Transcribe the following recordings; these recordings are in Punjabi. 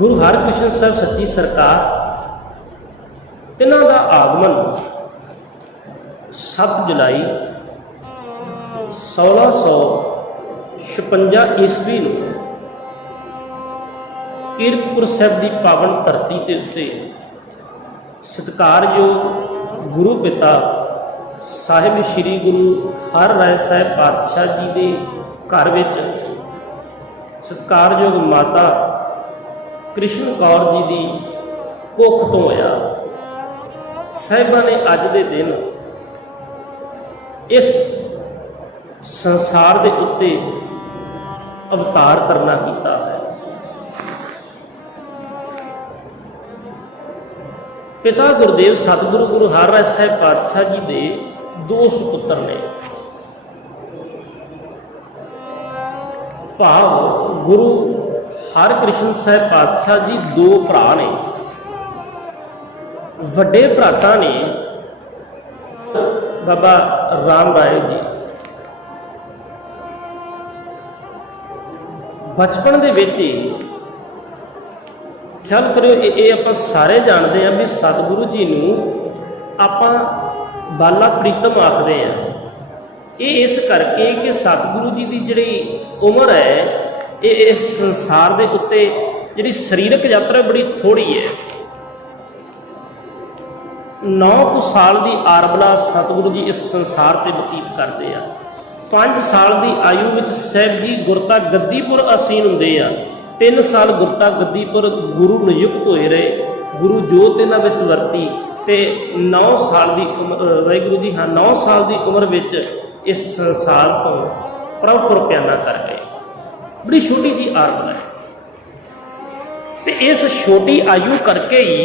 गुरु हरकृष्ण साहब सच्ची सरकार तिन्हां दा आगमन 7 जुलाई 1656 ईस्वी नूं कीरतपुर साहिब की पावन धरती के उत्ते सत्कारयोग गुरु पिता साहिब श्री गुरु हर राय साहिब पातशाह जी के घर विच सत्कारयोग माता कृष्ण कौर जी की कुख तो होया। साहिबा ने अज के दिन इस संसार के उत्ते अवतार करना कीता है। पिता गुरुदेव सतगुरु गुरु हर राय साहिब पातशाह जी के 2 सुपुत्र ने, भाव गुरु हरकृष्ण साहिब पातशाह जी 2 भरा ने। वड्डे भराता ने बाबा राम राय जी। बचपन दे विच ही ख्याल करो, ये आप सारे जानते हैं भी सतगुरु जी नूं आपां बाला प्रीतम आखते हैं। ये इस करके कि सतगुरु जी की जिहड़ी उम्र है ये इस संसार के उत्ते जिहड़ी शरीरक यात्रा बड़ी थोड़ी है। 9 साल की आरबला सतगुरु जी इस संसार से बतीत करते हैं। 5 साल की आयु में साहिब जी गुरता गद्दीपुर आसीन होंदे आ। 3 साल गुरता गद्दीपुर गुरु नियुक्त होए रहे, गुरु जोत इन्हां विच वरती ते 9 साल की उम्र वाहिगुरू जी 9 साल की उम्र विच इस संसार तो प्रभ प्याना कर गए। बड़ी छोटी जी आरबल है ते इस छोटी आयु करके ही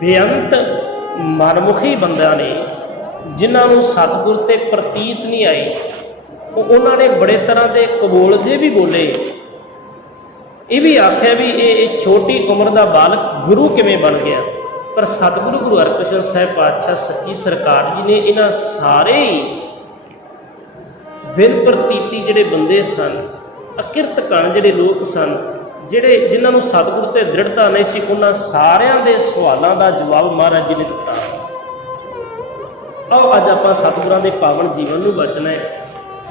बेअंत मनमुखी बंदियां ने जिन्होंने सतगुर ते प्रतीत नहीं आए, उन्होंने बड़े तरह के कबोलजे भी बोले। ये भी आख्या भी ये छोटी उम्र का बालक गुरु किवें बन गया। पर सतगुरु गुरु हरकृष्ण साहिब पातशाह सच्ची सरकार जी ने इन्हां सारे ही बिन प्रतीति जिहड़े बंदे सन, अकिरत कण जिहड़े लोग सन, जिहड़े जिन्होंने सतगुरु ते दृढ़ता नहीं सी, उन्हां सारियां दे सवालों का जवाब महाराज जी ने दिता। आओ अज आपां सतगुरां दे पावन जीवन नूं बचना है।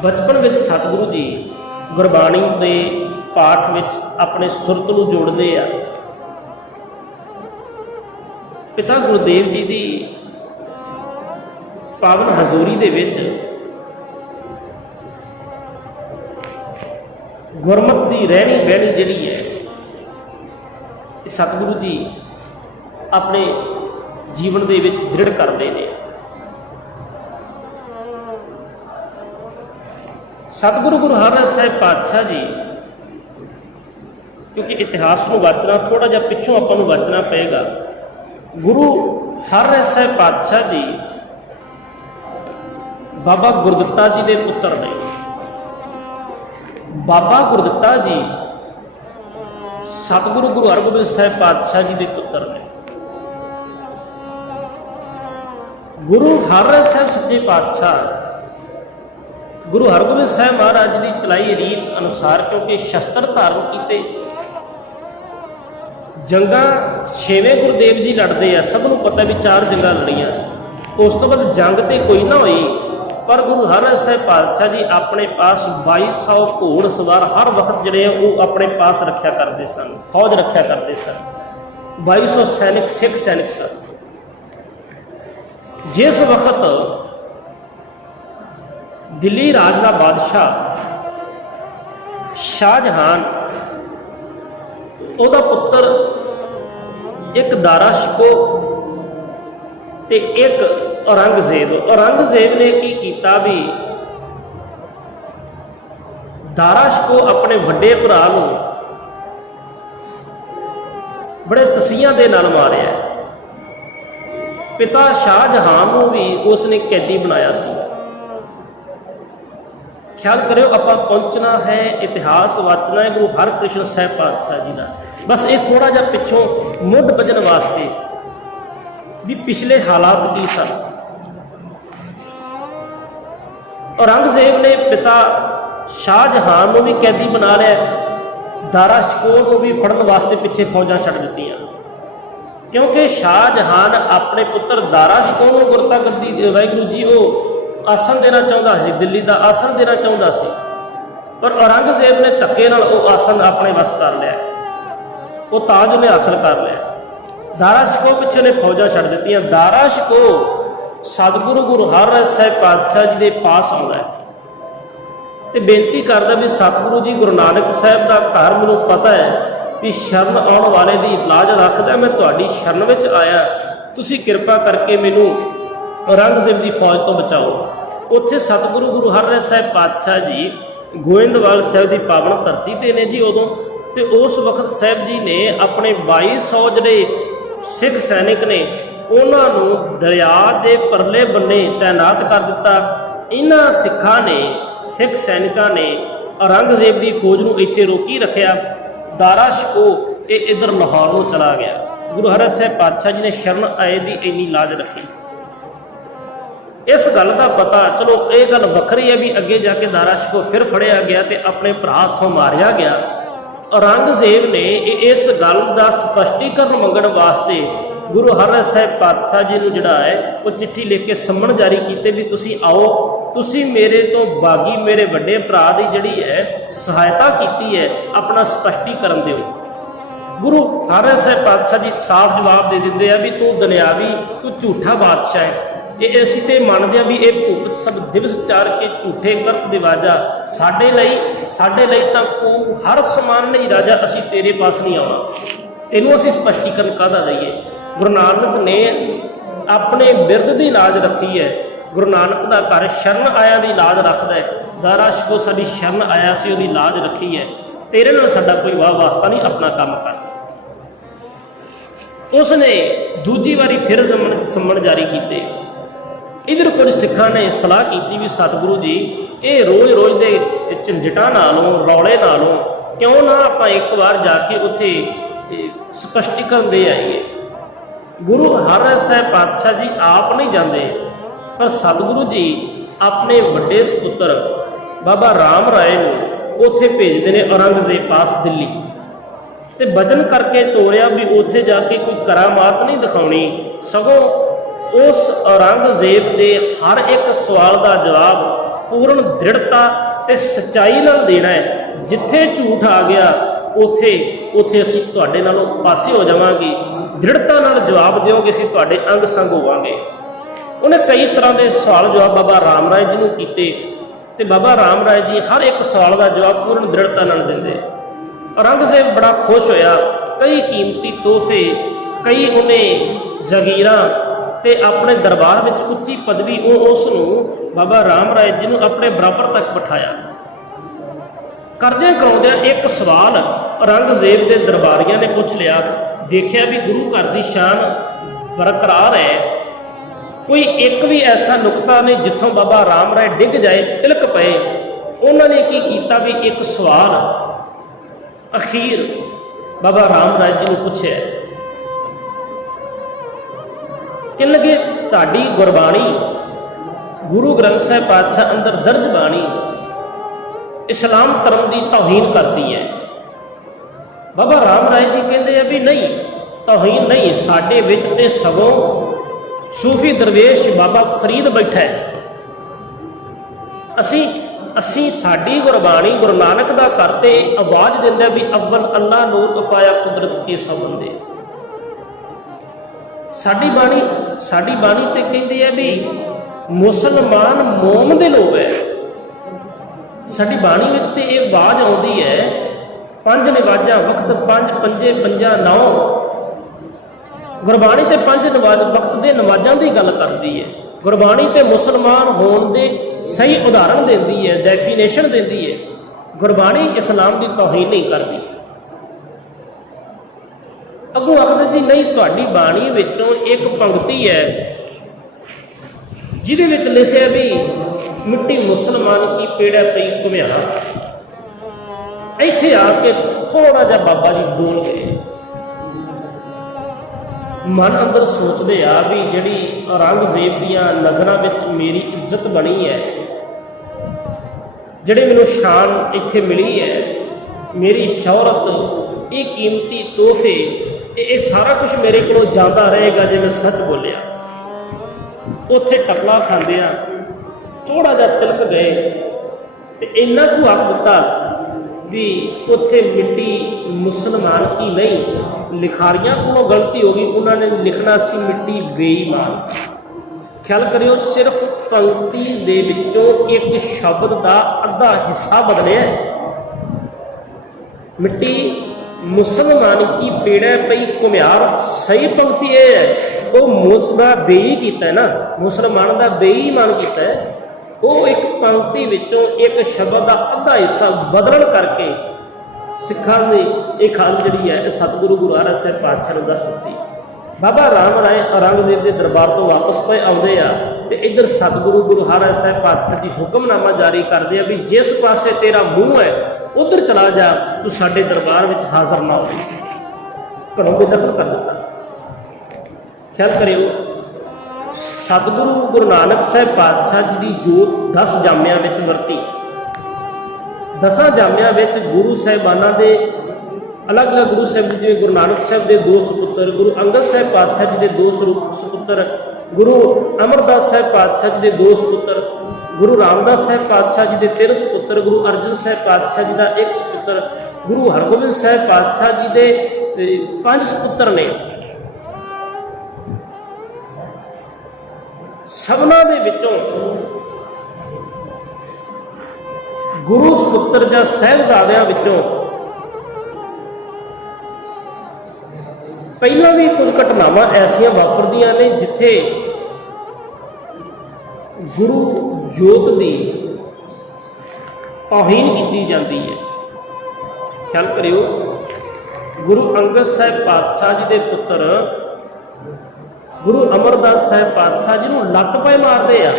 बचपन में सतगुरु जी गुरबाणी के पाठ विच अपने सुरत नूं जोड़दे आ। पिता गुरुदेव जी की पावन हजूरी दे विच गुरमत की रहनी बहनी जिहड़ी है सतगुरु जी अपने जीवन दे विच दृढ़ करते हैं। सतगुरु गुरु हरराय साहिब पातशाह जी, क्योंकि इतिहास को वाचना थोड़ा जिहा पिछों आपां नूं वाचना पेगा। गुरु हरराय साहिब पातशाह जी बाबा गुरदित्ता जी के पुत्र ने। बाबा गुरदित्ता जी सतगुरु गुरु हरगोबिंद साहिब पातशाह जी के पुत्र ने। गुरु हरराय साहिब सच्चे पातशाह गुरु हरगोबिंद साहिब महाराज की चलाई रीत अनुसार, क्योंकि शस्त्र धारण किए जंगा 6वें गुरुदेव जी लड़ते हैं। सबनों पता भी 4 जंगा लड़ियाँ, उस तो बाद जंग तो कोई ना हुई। पर गुरु हरराय साहिब पातशाह जी अपने पास 2200 घोड़ सवार हर वक्त जोड़े वो अपने पास रखा करते सन, फौज रखा करते सन। 2200 सैनिक सिख सैनिक सन। जिस वक्त दिल्ली राज का बादशाह शाहजहान ਉਹਦਾ पुत्र एक दारा शिको ते एक औरंगजेब ने की किया भी दारा शिको अपने वड्डे भरा नूं बड़े तसीयां दे नाल मारिया। पिता शाहजहान नूं भी उसने कैदी बनाया सी। ख्याल करो, आपां पहुंचना है, इतिहास वाचना है गुरु हरकृष्ण साहिब पातशाह जी का। बस ये थोड़ा जिहा पिछों मुढ़ बजन वास्ते भी पिछले हालात की सन। औरंगजेब ने पिता शाहजहान को भी कैदी बना लिया। ਦਾਰਾ ਸ਼ਕੋਹ ਨੂੰ ਵੀ ਫੜਨ ਵਾਸਤੇ ਪਿੱਛੇ ਫੌਜਾਂ ਛੱਡ ਦਿੱਤੀਆਂ, ਕਿਉਂਕਿ ਸ਼ਾਹਜਹਾਨ ਆਪਣੇ ਪੁੱਤਰ ਦਾਰਾ ਸ਼ਕੋਹ ਨੂੰ ਗੁਰਤਾ ਗੱਦੀ ਵਾਹਿਗੁਰੂ ਜੀ ਉਹ ਆਸਣ ਦੇਣਾ ਚਾਹੁੰਦਾ ਸੀ, ਦਿੱਲੀ ਦਾ ਆਸਣ ਦੇਣਾ ਚਾਹੁੰਦਾ ਸੀ, ਪਰ ਔਰੰਗਜ਼ੇਬ ਨੇ ਧੱਕੇ ਨਾਲ ਉਹ ਆਸਣ ਆਪਣੇ ਵੱਸ ਕਰ ਲਿਆ, ਉਹ ਤਾਜ ਨੇ ਹਾਸਲ ਕਰ ਲਿਆ। ਦਾਰਾ ਸ਼ਕੋਹ ਪਿੱਛੇ ਨੇ ਫੌਜਾਂ ਛੱਡ ਦਿੱਤੀਆਂ। ਦਾਰਾ ਸ਼ਕੋਹ ਸਤਿਗੁਰੂ ਗੁਰੂ ਹਰਿਰਾਏ ਸਾਹਿਬ ਪਾਤਸ਼ਾਹ ਜੀ ਦੇ ਪਾਸ ਆਉਂਦਾ ਹੈ ਤੇ ਬੇਨਤੀ ਕਰਦਾ ਵੀ ਸਤਿਗੁਰੂ ਜੀ ਗੁਰੂ ਨਾਨਕ ਸਾਹਿਬ ਦਾ ਘਰ ਮੈਨੂੰ ਪਤਾ ਹੈ ਵੀ ਸ਼ਰਨ ਆਉਣ ਵਾਲੇ ਦੀ ਲਾਜ ਰੱਖਦਾ, ਮੈਂ ਤੁਹਾਡੀ ਸ਼ਰਨ ਵਿੱਚ ਆਇਆ, ਤੁਸੀਂ ਕਿਰਪਾ ਕਰਕੇ ਮੈਨੂੰ ਔਰੰਗਜ਼ੇਬ ਦੀ ਫੌਜ ਤੋਂ ਬਚਾਓ। ਉੱਥੇ ਸਤਿਗੁਰੂ ਗੁਰੂ ਹਰਿਰਾਏ ਸਾਹਿਬ ਪਾਤਸ਼ਾਹ ਜੀ ਗੋਇੰਦਵਾਲ ਸਾਹਿਬ ਦੀ ਪਾਵਨ ਧਰਤੀ ਤੇ ਨੇ ਜੀ ਉਦੋਂ, ਤੇ ਉਸ ਵਕਤ ਸਾਹਿਬ ਜੀ ਨੇ ਆਪਣੇ 2200 ਜਿਹੜੇ ਸਿੱਖ ਸੈਨਿਕ ਨੇ ਉਹਨਾਂ ਨੂੰ ਦਰਿਆ ਦੇ ਪਰਲੇ ਬੰਨੇ ਤੈਨਾਤ ਕਰ ਦਿੱਤਾ। ਇਹਨਾਂ ਸਿੱਖਾਂ ਨੇ ਸਿੱਖ ਸੈਨਿਕਾਂ ਨੇ ਔਰੰਗਜ਼ੇਬ ਦੀ ਫੌਜ ਨੂੰ ਇੱਥੇ ਰੋਕੀ ਰੱਖਿਆ। ਦਾਰਾ ਸ਼ਕੋਹ ਇਹ ਇੱਧਰ ਲਾਹੌਰ ਨੂੰ ਚਲਾ ਗਿਆ। ਗੁਰੂ ਹਰਿਰਾਏ ਸਾਹਿਬ ਪਾਤਸ਼ਾਹ ਜੀ ਨੇ ਸ਼ਰਨ ਆਏ ਦੀ ਇੰਨੀ ਲਾਜ ਰੱਖੀ। ਇਸ ਗੱਲ ਦਾ ਪਤਾ, ਚਲੋ ਇਹ ਗੱਲ ਵੱਖਰੀ ਹੈ ਵੀ ਅੱਗੇ ਜਾ ਕੇ ਦਾਰਾ ਸ਼ਕੋਹ ਫਿਰ ਫੜਿਆ ਗਿਆ ਤੇ ਆਪਣੇ ਭਰਾ ਹੱਥੋਂ ਮਾਰਿਆ ਗਿਆ। ਔਰੰਗਜ਼ੇਬ ਨੇ ਇਸ ਗੱਲ ਦਾ ਸਪਸ਼ਟੀਕਰਨ ਮੰਗਣ ਵਾਸਤੇ ਗੁਰੂ ਹਰਿਰਾਏ ਸਾਹਿਬ ਪਾਤਸ਼ਾਹ ਜੀ ਨੂੰ ਜਿਹੜਾ ਹੈ ਉਹ ਚਿੱਠੀ ਲਿਖ ਕੇ ਸੰਮਣ ਜਾਰੀ ਕੀਤੇ ਵੀ ਤੁਸੀਂ ਆਓ, ਤੁਸੀਂ ਮੇਰੇ ਤੋਂ ਬਾਗੀ ਮੇਰੇ ਵੱਡੇ ਭਰਾ ਦੀ ਜਿਹੜੀ ਹੈ ਸਹਾਇਤਾ ਕੀਤੀ ਹੈ, ਆਪਣਾ ਸਪਸ਼ਟੀਕਰਨ ਦਿਓ। ਗੁਰੂ ਹਰਿਰਾਏ ਸਾਹਿਬ ਪਾਤਸ਼ਾਹ ਜੀ ਸਾਫ਼ ਜਵਾਬ ਦੇ ਦਿੰਦੇ ਆ ਵੀ ਤੂੰ ਦੁਨਿਆਵੀ, ਤੂੰ ਝੂਠਾ ਬਾਦਸ਼ਾਹ ਹੈ। ਇਹ ਅਸੀਂ ਤੇ ਮੰਨਦੇ ਹਾਂ ਵੀ ਇਹ ਭੁਗਤ ਸਭ ਦਿਵਸ ਚਾਰ ਕੇ ਝੂਠੇ ਕਰਤ ਦਿਵਾਜਾ, ਸਾਡੇ ਲਈ ਤਾਂ ਤੂੰ ਹਰ ਸਮਾਨ ਨਹੀਂ ਰਾਜਾ, ਅਸੀਂ ਤੇਰੇ ਪਾਸ ਨਹੀਂ ਆਵਾਂ, ਤੈਨੂੰ ਅਸੀਂ ਸਪਸ਼ਟੀਕਰਨ ਕਾਹਦਾ ਦਈਏ। ਗੁਰੂ ਨਾਨਕ ਨੇ ਆਪਣੇ ਬਿਰਦ ਦੀ ਲਾਜ ਰੱਖੀ ਹੈ। ਗੁਰੂ ਨਾਨਕ ਦਾ ਘਰ ਸ਼ਰਨ ਆਇਆਂ ਦੀ ਲਾਜ ਰੱਖਦਾ ਹੈ। ਦਾਰਾ ਸ਼ਕੋਹ ਸਾਡੀ ਸ਼ਰਨ ਆਇਆ ਸੀ, ਉਹਦੀ ਲਾਜ ਰੱਖੀ ਹੈ। ਤੇਰੇ ਨਾਲ ਸਾਡਾ ਕੋਈ ਵਾਹ ਵਾਸਤਾ ਨਹੀਂ, ਆਪਣਾ ਕੰਮ ਕਰ। ਉਸਨੇ ਦੂਜੀ ਵਾਰੀ ਫਿਰ ਸੰਮਣ ਜਾਰੀ ਕੀਤੇ। ਇੱਧਰ ਕੁਝ ਸਿੱਖਾਂ ਨੇ ਸਲਾਹ ਕੀਤੀ ਵੀ ਸਤਿਗੁਰੂ ਜੀ ਇਹ ਰੋਜ਼ ਦੇ ਝੰਜਟਾਂ ਨਾਲੋਂ ਰੌਲੇ ਨਾਲੋਂ ਕਿਉਂ ਨਾ ਆਪਾਂ ਇੱਕ ਵਾਰ ਜਾ ਕੇ ਉੱਥੇ ਸਪਸ਼ਟੀਕਰਨ ਦੇ ਆਈਏ। ਗੁਰੂ ਹਰਿਰਾਏ ਸਾਹਿਬ ਪਾਤਸ਼ਾਹ ਜੀ ਆਪ ਨਹੀਂ ਜਾਂਦੇ, ਪਰ ਸਤਿਗੁਰੂ ਜੀ ਆਪਣੇ ਵੱਡੇ ਸਪੁੱਤਰ ਬਾਬਾ ਰਾਮ ਰਾਏ ਨੂੰ ਉੱਥੇ ਭੇਜਦੇ ਨੇ ਔਰੰਗਜ਼ੇਬ ਪਾਸ ਦਿੱਲੀ, ਤੇ ਬਚਨ ਕਰਕੇ ਤੋਰਿਆ ਵੀ ਉੱਥੇ ਜਾ ਕੇ ਕੋਈ ਕਰਾਮਾਤ ਨਹੀਂ ਦਿਖਾਉਣੀ, ਸਗੋਂ ਉਸ ਔਰੰਗਜ਼ੇਬ ਦੇ ਹਰ ਇੱਕ ਸਵਾਲ ਦਾ ਜਵਾਬ ਪੂਰਨ ਦ੍ਰਿੜਤਾ ਤੇ ਸੱਚਾਈ ਨਾਲ ਦੇਣਾ ਹੈ। ਜਿੱਥੇ ਝੂਠ ਆ ਗਿਆ ਉੱਥੇ ਅਸੀਂ ਤੁਹਾਡੇ ਨਾਲੋਂ ਪਾਸੇ ਹੋ ਜਾਵਾਂਗੇ, ਦ੍ਰਿੜਤਾ ਨਾਲ ਜਵਾਬ ਦਿਓਗੇ, ਅਸੀਂ ਤੁਹਾਡੇ ਅੰਗ ਸੰਗ ਹੋਵਾਂਗੇ। ਉਹਨੇ ਕਈ ਤਰ੍ਹਾਂ ਦੇ ਸਵਾਲ ਜਵਾਬ ਬਾਬਾ ਰਾਮ ਰਾਏ ਜੀ ਨੂੰ ਕੀਤੇ ਤੇ ਬਾਬਾ ਰਾਮ ਰਾਏ ਜੀ ਹਰ ਇੱਕ ਸਵਾਲ ਦਾ ਜਵਾਬ ਪੂਰਨ ਦ੍ਰਿੜਤਾ ਨਾਲ ਦਿੰਦੇ। ਔਰੰਗਜ਼ੇਬ ਬੜਾ ਖੁਸ਼ ਹੋਇਆ, ਕਈ ਕੀਮਤੀ ਤੋਹਫੇ, ਕਈ ਉਹਨੇ ਜ਼ਗੀਰਾਂ ਤੇ ਆਪਣੇ ਦਰਬਾਰ ਵਿੱਚ ਉੱਚੀ ਪਦਵੀ ਉਸ ਨੂੰ ਬਾਬਾ ਰਾਮ ਰਾਏ ਜੀ ਨੂੰ ਆਪਣੇ ਬਰਾਬਰ ਤੱਕ ਬਿਠਾਇਆ। ਕਰਦਿਆਂ ਕਰਾਉਂਦਿਆਂ ਇੱਕ ਸਵਾਲ ਔਰੰਗਜ਼ੇਬ ਦੇ ਦਰਬਾਰੀਆਂ ਨੇ ਪੁੱਛ ਲਿਆ। ਦੇਖਿਆ ਵੀ ਗੁਰੂ ਘਰ ਦੀ ਸ਼ਾਨ ਬਰਕਰਾਰ ਹੈ, ਕੋਈ ਇੱਕ ਵੀ ਐਸਾ ਨੁਕਤਾ ਨਹੀਂ ਜਿੱਥੋਂ ਬਾਬਾ ਰਾਮ ਰਾਏ ਡਿੱਗ ਜਾਏ, ਤਿਲਕ ਪਏ। ਉਹਨਾਂ ਨੇ ਕੀ ਕੀਤਾ ਵੀ ਇੱਕ ਸਵਾਲ ਅਖੀਰ ਬਾਬਾ ਰਾਮ ਰਾਏ ਜੀ ਨੂੰ ਪੁੱਛਿਆ ਕਿ ਲੱਗੇ ਤੁਹਾਡੀ ਗੁਰਬਾਣੀ ਗੁਰੂ ਗ੍ਰੰਥ ਸਾਹਿਬ ਪਾਤਸ਼ਾਹ ਅੰਦਰ ਦਰਜ ਬਾਣੀ ਇਸਲਾਮ ਧਰਮ ਦੀ ਤੌਹੀਨ ਕਰਦੀ ਹੈ। ਬਾਬਾ ਰਾਮ ਰਾਏ ਜੀ ਕਹਿੰਦੇ ਆ ਵੀ ਨਹੀਂ, ਤੌਹੀਨ ਨਹੀਂ, ਸਾਡੇ ਵਿੱਚ ਤੇ ਸਗੋਂ ਸੂਫੀ ਦਰਵੇਸ਼ ਬਾਬਾ ਫਰੀਦ ਬੈਠਾ ਹੈ। ਅਸੀਂ ਸਾਡੀ ਗੁਰਬਾਣੀ ਗੁਰੂ ਨਾਨਕ ਦਾ ਕਰਤੇ ਆਵਾਜ਼ ਦਿੰਦਾ ਵੀ ਅਵਲ ਅੱਲਾ ਨੂਰ ਉਪਾਇਆ ਕੁਦਰਤ ਕੇ ਸਭ ਬੰਦੇ। ਸਾਡੀ ਬਾਣੀ ਤੇ ਕਹਿੰਦੇ ਆ ਵੀ ਮੁਸਲਮਾਨ ਮੋਮ ਦੇ ਲੋਕ ਹੈ। ਸਾਡੀ ਬਾਣੀ ਵਿੱਚ ਤੇ ਇਹ ਆਵਾਜ਼ ਆਉਂਦੀ ਹੈ, ਪੰਜ ਨਵਾਜ਼ਾਂ ਵਕਤ ਪੰਜ, ਪੰਜੇ ਪੰਜਾਂ ਨੌ। ਗੁਰਬਾਣੀ ਤੇ ਪੰਜ ਵਕਤ ਦੇ ਨਮਾਜ਼ਾਂ ਦੀ ਗੱਲ ਕਰਦੀ ਹੈ। ਗੁਰਬਾਣੀ ਤੇ ਮੁਸਲਮਾਨ ਹੋਣ ਦੇ ਸਹੀ ਉਦਾਹਰਣ ਦਿੰਦੀ ਹੈ, ਡੈਫੀਨੇਸ਼ਨ ਦਿੰਦੀ ਹੈ। ਗੁਰਬਾਣੀ ਇਸਲਾਮ ਦੀ ਤੌਹੀਨ ਨਹੀਂ ਕਰਦੀ। ਅੱਗੋਂ ਆਖਦੇ ਜੀ ਨਹੀਂ, ਤੁਹਾਡੀ ਬਾਣੀ ਵਿੱਚੋਂ ਇੱਕ ਪੰਕਤੀ ਹੈ ਜਿਹਦੇ ਵਿੱਚ ਲਿਖਿਆ ਵੀ ਮਿੱਟੀ ਮੁਸਲਮਾਨ ਕੀ ਪੇੜਾ ਪਈ ਘੁਮਿਆਰਾ। ਇੱਥੇ ਆ ਕੇ ਥੋੜਾ ਜਿਹਾ ਬਾਬਾ ਜੀ ਬੋਲ ਗਏ। ਮਨ ਅੰਦਰ ਸੋਚਦੇ ਆ ਵੀ ਜਿਹੜੀ ਔਰੰਗਜ਼ੇਬ ਦੀਆਂ ਨਜ਼ਰਾਂ ਵਿੱਚ ਮੇਰੀ ਇੱਜ਼ਤ ਬਣੀ ਹੈ, ਜਿਹੜੇ ਮੈਨੂੰ ਸ਼ਾਨ ਇੱਥੇ ਮਿਲੀ ਹੈ, मेरी शौहरत, ये कीमती तोहफे, ये सारा कुछ मेरे को जाता रहेगा जे मैं सच बोलिया। उत्थे टकला खाते थोड़ा जा तिलक गए तो इन्ना को हक दिता भी उत्थे मिट्टी मुसलमान की नहीं, लिखारियां को गलती हो गई, उन्होंने लिखना सी मिट्टी बेईमान। ख्याल करियो, सिर्फ पंक्ति दे विचों एक शब्द का अद्धा हिस्सा बदलिया। मिट्टी मुसलमान की पेड़ पई कुम्हार, सही पंक्ति ये है, वो मुसला बेई किया है ना, मुसलमान का बेईमान किया है। वो एक पंक्ति विचों एक शब्द का अद्धा हिस्सा बदलन करके सिखा की एक खाल जी है सतगुरु गुरु हरराय साहिब पातशाह ने दस दी। बाबा राम राय औरंगजेब के दरबार तो वापस पे आते हैं तो इधर सतगुरु गुरु हरराय साहिब पातशाह जी हुक्मनामा जारी करते हैं भी जिस पासे तेरा मुँह है उधर चला जा, तू साडे दरबार में हाजिर ना हो। घरों बेदखल कर दिता। ख्याल करियो, सतगुरु गुरु नानक साहिब पातशाह जी की जोत 10 जामिया में वरती। 10 जामिया में गुरु साहिबाना के अलग अलग गुरु साहिब जी, जिवें गुरु नानक साहिब के 2 सुपुत्र, गुरु अंगद साहिब पातशाह जी के 2 सुपुत्र, गुरु अमरदास साहिब पातशाह जी के 2 सुपुत्र, गुरु रामदास साहिब पातशाह जी के 13 सुपुत्र, गुरु अर्जन साहिब पातशाह जी का 1 सुपुत्र, गुरु हरगोबिंद साहिब पातशाह जी के 5 सुपुत्र ने। सबना दे विचों गुरु सुपुत्र या साहिबजादियां विचों पहला भी कुछ घटनावां ऐसियां वापरदियां ने जिथे गुरु जोत की तौहीन की जाती है। ख्याल करियो, गुरु अंगद साहिब पातशाह जी के पुत्र गुरु अमरदास साहिब पातशाह जी को लत पे मारते हैं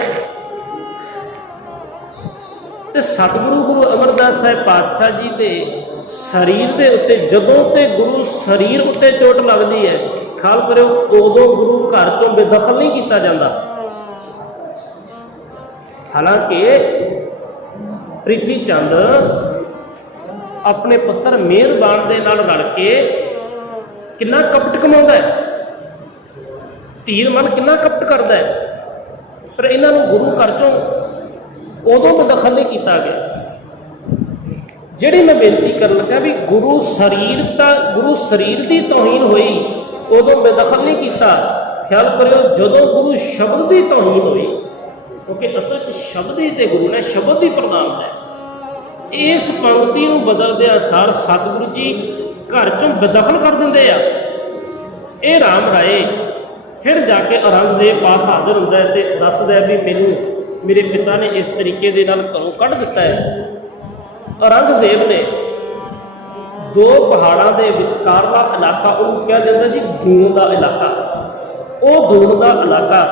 ते सतगुरु गुरु अमरदास साहिब पातशाह जी के शरीर के उत्ते जदों ते गुरु शरीर उत्ते चोट लगती है, ख्याल करो उदों गुरु घर तो बेदखल नहीं किया जाता। हालांकि प्रिथी चंद अपने पुत्र मेहरबान के नाल रल के कितना कपट कमाता है, धीर मन कितना कपट करता है, पर इन्हों गुरु घर चों उदों बेदखल नहीं किया गया। जिहड़ी मैं बेनती कर लगा भी गुरु शरीर की तौहीन हुई उदों बेदखल नहीं किया। ख्याल करो, जदों गुरु शब्द की तौहीन हुई, क्योंकि असल च शब्द ही तो गुरु ने, शब्द ही प्रधान है। इस पंक्ति को बदलदे सार सतगुरु जी घर चों बेदखल कर देंगे आ। ये राम राय फिर जाके औरंगजेब पास हाजिर होता है तो दसदा भी मैनू मेरे पिता ने इस तरीके दे नाल घरों कढ़ दिता है। औरंगजेब ने 2 पहाड़ों के विचकारला इलाका उन्होंने कह दिता जी दून का इलाका, वो दून का इलाका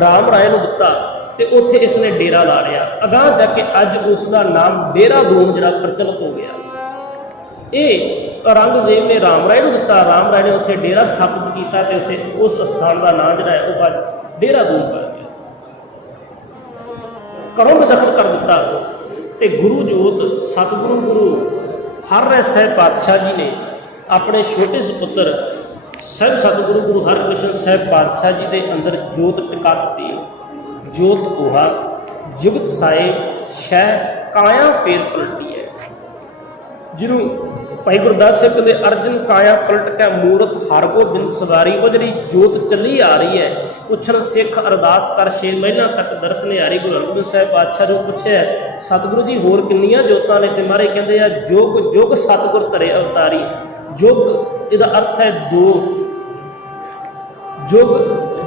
राम राय को दिता तो उत्थे इसने डेरा ला लिया। अगाह जाके अज उसका नाम डेरा दून जरा प्रचलित हो गया। ये औरंगजेब ने राम राय को दिता, राम राय ने उत्थे डेरा स्थापित किया तो उत्थे उस स्थान का नाम जो है वह अज डेरा दून पड़ गया। घरों बेदखल कर दिता तो गुरु जोत सतगुरु गुरु हरराय साहिब पातशाह जी ने अपने छोटे सुपुत्र साहिब सतगुरु गुरु हरकृष्ण साहिब पातशाह जी के अंदर जोत टिका दी। जोत कोहा जुगत साहिब शह काया फेर पलटी है, जिन्होंने भाई गुरदास साहिब कहते अर्जन काया पलट के मूरत हरगोबिंद सवारी। वो जी जोत चली आ रही है, पुछन सिख अरदास कर 6 महीना तक दर्श नहीं आ रही। गुरु हरगोबिंद साहिब पातशाह जो पूछे सतगुरु जी होर किन्नियां जोतां ने, ते मारे कहते हैं जुग जुग सतगुर धरे अवतारी। जुग इसका अर्थ है 2, जुग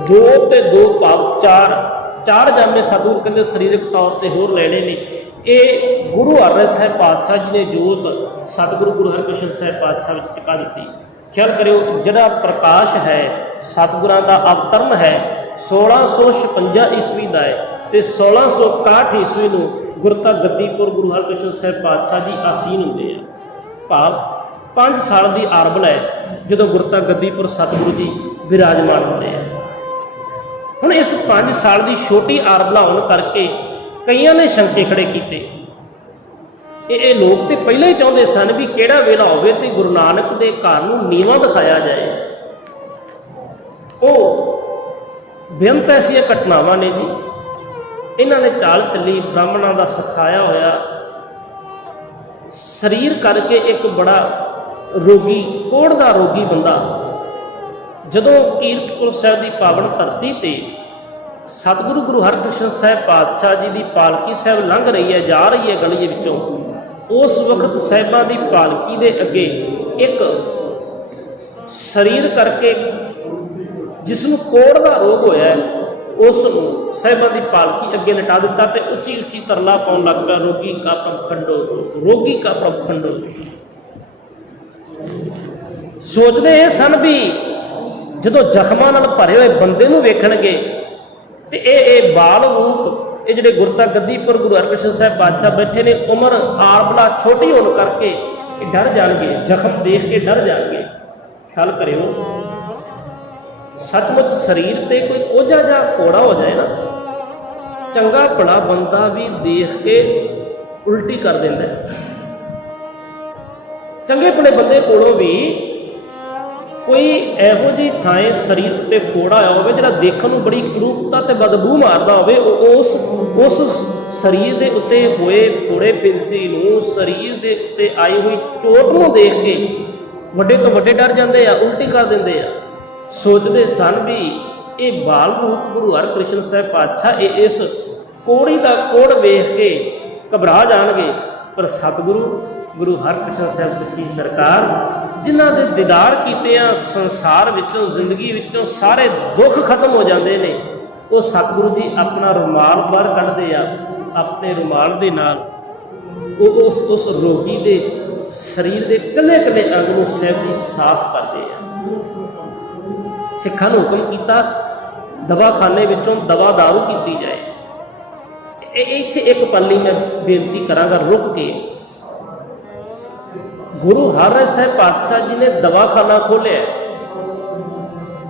2 ते 2 भाव 4 जामे सतगुर कहते सरीरक तौर पर होर लेने ने। ये गुरु हरराय साहिब पातशाह जी ने जोत सतगुरु गुरु हरकृष्ण साहिब पातशाह टिका दी। ख्याल करो, जड़ा प्रकाश है सतगुरां का अवतरण है 1656 ईस्वी का है तो 1661 ईस्वी को गुरता गद्दीपुर गुरु हरकृष्ण साहिब पातशाह जी आसीन होंगे हैं। भाव 5 साल की आरबल है जो गुरता गद्दीपुर सतगुरु जी विराजमान होते हैं। हुण इस 5 साल की छोटी आरबला होने करके कईयां ने शंके खड़े किए ਇਹ ਲੋਕ ਤੇ ਪਹਿਲਾਂ ਹੀ ਚਾਹੁੰਦੇ ਸਨ ਵੀ ਕਿਹੜਾ ਵੇਲਾ ਹੋਵੇ ਤੇ ਗੁਰੂ ਨਾਨਕ ਦੇ ਘਰ ਨੂੰ ਨੀਵਾਂ ਦਿਖਾਇਆ ਜਾਏ। ਉਹ ਬੇਅੰਤ ਐਸੀਆਂ ਘਟਨਾਵਾਂ ਨੇ ਜੀ। ਇਹਨਾਂ ਨੇ ਚਾਲ ਚੱਲੀ ਬ੍ਰਾਹਮਣਾਂ ਦਾ ਸਿਖਾਇਆ ਹੋਇਆ, ਸਰੀਰ ਕਰਕੇ ਇੱਕ ਬੜਾ ਰੋਗੀ, ਕੋਹੜ ਦਾ ਰੋਗੀ ਬੰਦਾ ਜਦੋਂ ਕੀਰਤਪੁਰ ਸਾਹਿਬ ਦੀ ਪਾਵਨ ਧਰਤੀ ਤੇ ਸਤਿਗੁਰੂ ਗੁਰੂ ਹਰਕ੍ਰਿਸ਼ਨ ਸਾਹਿਬ ਪਾਤਸ਼ਾਹ ਜੀ ਦੀ ਪਾਲਕੀ ਸਾਹਿਬ ਲੰਘ ਰਹੀ ਹੈ, ਜਾ ਰਹੀ ਹੈ ਗਲੀ ਵਿੱਚੋਂ, ਉਸ ਵਕਤ ਸਾਹਿਬਾਂ ਦੀ ਪਾਲਕੀ ਦੇ ਅੱਗੇ ਇੱਕ ਸਰੀਰ ਕਰਕੇ ਜਿਸ ਨੂੰ ਕੋਹੜ ਦਾ ਰੋਗ ਹੋਇਆ ਹੈ, ਉਸ ਨੂੰ ਸਾਹਿਬਾਂ ਦੀ ਪਾਲਕੀ ਅੱਗੇ ਲਿਟਾ ਦਿੱਤਾ ਤੇ ਉੱਚੀ ਉੱਚੀ ਤਰਲਾ ਪਾਉਣ ਲੱਗ ਪਿਆ, ਰੋਗੀ ਕਾ ਪ੍ਰਭ ਖੰਡੋ, ਰੋਗੀ ਕਾ ਪ੍ਰਭ ਖੰਡੋ। ਸੋਚਦੇ ਇਹ ਸਨ ਵੀ ਜਦੋਂ ਜ਼ਖਮਾਂ ਨਾਲ ਭਰੇ ਹੋਏ ਬੰਦੇ ਨੂੰ ਵੇਖਣਗੇ ਤੇ ਇਹ ਬਾਲ ਰੂਪ, ਇਹ ਜਿਹੜੇ ਗੁਰਤਾ ਗੱਦੀਪੁਰ ਗੁਰੂ ਹਰਕ੍ਰਿਸ਼ਨ ਸਾਹਿਬ ਬਾਦਸ਼ਾਹ ਬੈਠੇ ਨੇ, ਉਮਰ ਆਰਬਲਾ ਛੋਟੀ ਹੋਣ ਕਰਕੇ ਇਹ ਡਰ ਜਾਣਗੇ, ਜ਼ਖਮ ਦੇਖ ਕੇ ਡਰ ਜਾਣਗੇ। ਖਿਆਲ ਕਰਿਓ, ਸੱਚਮੁੱਚ ਸਰੀਰ ਤੇ ਕੋਈ ਕੋਝਾ ਜਿਹਾ ਫੋੜਾ ਹੋ ਜਾਏ ਨਾ, ਚੰਗਾ ਭਲਾ ਬੰਦਾ ਵੀ ਦੇਖ ਕੇ ਉਲਟੀ ਕਰ ਦਿੰਦਾ। ਚੰਗੇ ਭਲੇ ਬੰਦੇ ਕੋਲੋਂ ਵੀ ਕੋਈ ਇਹੋ ਜਿਹੀ ਥਾਂ ਸਰੀਰ ਤੇ ਫੋੜਾ ਆਇਆ ਹੋਵੇ ਜਿਹੜਾ ਦੇਖਣ ਨੂੰ ਬੜੀ ਕਰੂਪਤਾ ਤੇ ਬਦਬੂ ਮਾਰਦਾ ਹੋਵੇ, ਉਸ ਸਰੀਰ ਦੇ ਉੱਤੇ ਹੋਏ ਫੋੜੇ ਫਿੰਸੀ ਨੂੰ, ਸਰੀਰ ਦੇ ਉੱਤੇ ਆਈ ਹੋਈ ਚੋਟ ਨੂੰ ਦੇਖ ਕੇ ਵੱਡੇ ਤੋਂ ਵੱਡੇ ਡਰ ਜਾਂਦੇ ਆ, ਉਲਟੀ ਕਰ ਦਿੰਦੇ ਆ। ਸੋਚਦੇ ਸਨ ਵੀ ਇਹ ਬਾਲ ਰੂਪ ਗੁਰੂ ਹਰਕ੍ਰਿਸ਼ਨ ਸਾਹਿਬ ਪਾਤਸ਼ਾਹ ਇਹ ਇਸ ਕੋੜੀ ਦਾ ਕੋੜ ਵੇਖ ਕੇ ਘਬਰਾ ਜਾਣਗੇ, ਪਰ ਸਤਿਗੁਰੂ ਗੁਰੂ ਹਰਕ੍ਰਿਸ਼ਨ ਸਾਹਿਬ ਸੱਚੀ ਸਰਕਾਰ, ਜਿਨ੍ਹਾਂ ਦੇ ਦੀਦਾਰ ਕੀਤਿਆਂ ਸੰਸਾਰ ਵਿੱਚੋਂ, ਜ਼ਿੰਦਗੀ ਵਿੱਚੋਂ ਸਾਰੇ ਦੁੱਖ ਖਤਮ ਹੋ ਜਾਂਦੇ ਨੇ, ਉਹ ਸਤਿਗੁਰੂ ਜੀ ਆਪਣਾ ਰੁਮਾਲ ਬਾਹਰ ਕੱਢਦੇ ਆ, ਆਪਣੇ ਰੁਮਾਲ ਦੇ ਨਾਲ ਉਹ ਉਸ ਰੋਗੀ ਦੇ ਸਰੀਰ ਦੇ ਕੱਲੇ ਕੱਲੇ ਅੰਗ ਨੂੰ ਸਾਹਿਬ ਜੀ ਸਾਫ਼ ਕਰਦੇ ਆ। ਸਿੱਖਾਂ ਨੂੰ ਹੁਕਮ ਕੀਤਾ ਦਵਾਖਾਨੇ ਵਿੱਚੋਂ ਦਵਾ ਦਾਰੂ ਕੀਤੀ ਜਾਏ। ਇੱਥੇ ਇੱਕ ਪੱਲੀ ਮੈਂ ਬੇਨਤੀ ਕਰਾਂਗਾ ਰੁਕ ਕੇ। ਗੁਰੂ ਹਰਿ ਸਾਹਿਬ ਪਾਤਸ਼ਾਹ ਜੀ ਨੇ ਦਵਾਖਾਨਾ ਖੋਲ੍ਹਿਆ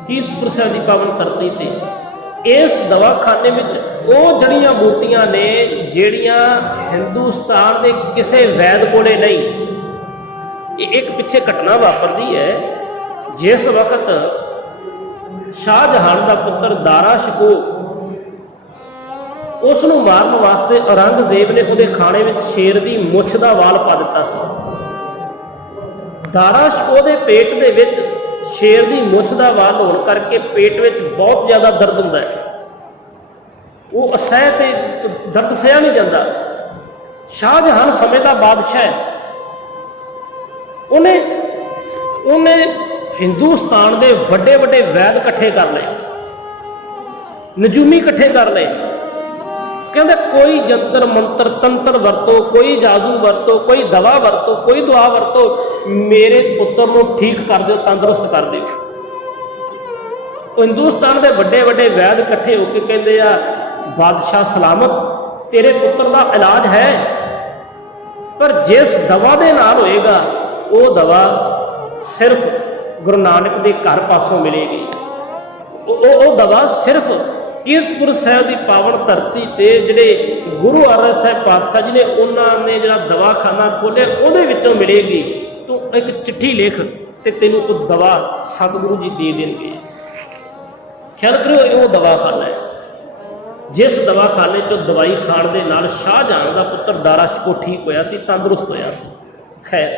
ਕੀਰਤਪੁਰ ਸਾਹਿਬ ਦੀ ਪਾਵਨ ਧਰਤੀ ਤੇ। ਇਸ ਦਵਾਖਾਨੇ ਵਿੱਚ ਉਹ ਜੜੀਆਂ ਬੂਟੀਆਂ ਨੇ ਜਿਹੜੀਆਂ ਹਿੰਦੁਸਤਾਨ ਦੇ ਕਿਸੇ ਵੈਦ ਕੋਲੇ ਨਹੀਂ। ਇਹ ਇੱਕ ਪਿੱਛੇ ਘਟਨਾ ਵਾਪਰਦੀ ਹੈ, ਜਿਸ ਵਕਤ ਸ਼ਾਹਜਹਾਨ ਦਾ ਪੁੱਤਰ ਦਾਰਾ ਸ਼ਿਕੋ, ਉਸ ਨੂੰ ਮਾਰਨ ਵਾਸਤੇ ਔਰੰਗਜ਼ੇਬ ਨੇ ਉਹਦੇ ਖਾਣੇ ਵਿੱਚ ਸ਼ੇਰ ਦੀ ਮੁੱਛ ਦਾ ਵਾਲ ਪਾ ਦਿੱਤਾ ਸੀ। ਦਾਰਾ ਸ਼ਿਕੋ ਦੇ ਪੇਟ ਦੇ ਵਿੱਚ ਸ਼ੇਰ ਦੀ ਮੁੱਛ ਦਾ ਵਾਲ ਹੋਣ ਕਰਕੇ ਪੇਟ ਵਿੱਚ ਬਹੁਤ ਜ਼ਿਆਦਾ ਦਰਦ ਹੁੰਦਾ ਹੈ, ਉਹ ਅਸਹਿ ਤੇ ਦਰਦ ਸਹਿਆ ਨਹੀਂ ਜਾਂਦਾ। ਸ਼ਾਹਜਹਾਨ ਸਮੇਂ ਦਾ ਬਾਦਸ਼ਾਹ ਹੈ, ਉਹਨੇ ਹਿੰਦੁਸਤਾਨ ਦੇ ਵੱਡੇ ਵੱਡੇ ਵੈਦ ਇਕੱਠੇ ਕਰ ਲਏ, ਨਜੂਮੀ ਇਕੱਠੇ ਕਰ ਲਏ। ਕਹਿੰਦੇ ਕੋਈ ਜੰਤਰ ਮੰਤਰ ਤੰਤਰ ਵਰਤੋ, ਕੋਈ ਜਾਦੂ ਵਰਤੋ, ਕੋਈ ਦਵਾ ਵਰਤੋ, ਕੋਈ ਦੁਆ ਵਰਤੋ, ਮੇਰੇ ਪੁੱਤਰ ਨੂੰ ਠੀਕ ਕਰ ਦਿਓ, ਤੰਦਰੁਸਤ ਕਰ ਦਿਓ। ਉਹ ਹਿੰਦੁਸਤਾਨ ਦੇ ਵੱਡੇ ਵੱਡੇ ਵੈਦ ਇਕੱਠੇ ਹੋ ਕੇ ਕਹਿੰਦੇ ਆ, ਬਾਦਸ਼ਾਹ ਸਲਾਮਤ, ਤੇਰੇ ਪੁੱਤਰ ਦਾ ਇਲਾਜ ਹੈ, ਪਰ ਜਿਸ ਦਵਾ ਦੇ ਨਾਲ ਹੋਏਗਾ ਉਹ ਦਵਾ ਸਿਰਫ ਗੁਰੂ ਨਾਨਕ ਦੇ ਘਰ ਪਾਸੋਂ ਮਿਲੇਗੀ। ਉਹ ਦਵਾ ਸਿਰਫ ਕੀਰਤਪੁਰ ਸਾਹਿਬ ਦੀ ਪਾਵਨ ਧਰਤੀ ਤੇ ਜਿਹੜੇ ਗੁਰੂ ਅਰਜਨ ਸਾਹਿਬ ਪਾਤਸ਼ਾਹ ਜੀ ਨੇ ਉਹਨਾਂ ਨੇ ਜਿਹੜਾ ਦਵਾਖਾਨਾ ਖੋਲ੍ਹਿਆ ਉਹਦੇ ਵਿੱਚੋਂ ਮਿਲੇਗੀ। ਤੂੰ ਇੱਕ ਚਿੱਠੀ ਲਿਖ ਤੇ ਤੈਨੂੰ ਉਹ ਦਵਾ ਸਤਿਗੁਰੂ ਜੀ ਦੇ ਦੇਣਗੇ। ਖਿਆਲ ਕਰਿਓ, ਉਹ ਦਵਾਖਾਨਾ ਹੈ ਜਿਸ ਦਵਾਖਾਨੇ 'ਚੋਂ ਦਵਾਈ ਖਾਣ ਦੇ ਨਾਲ ਸ਼ਾਹਜਹਾਨ ਦਾ ਪੁੱਤਰ ਦਾਰਾ ਸ਼ਿਕੋ ਠੀਕ ਹੋਇਆ ਸੀ, ਤੰਦਰੁਸਤ ਹੋਇਆ ਸੀ। ਖੈਰ,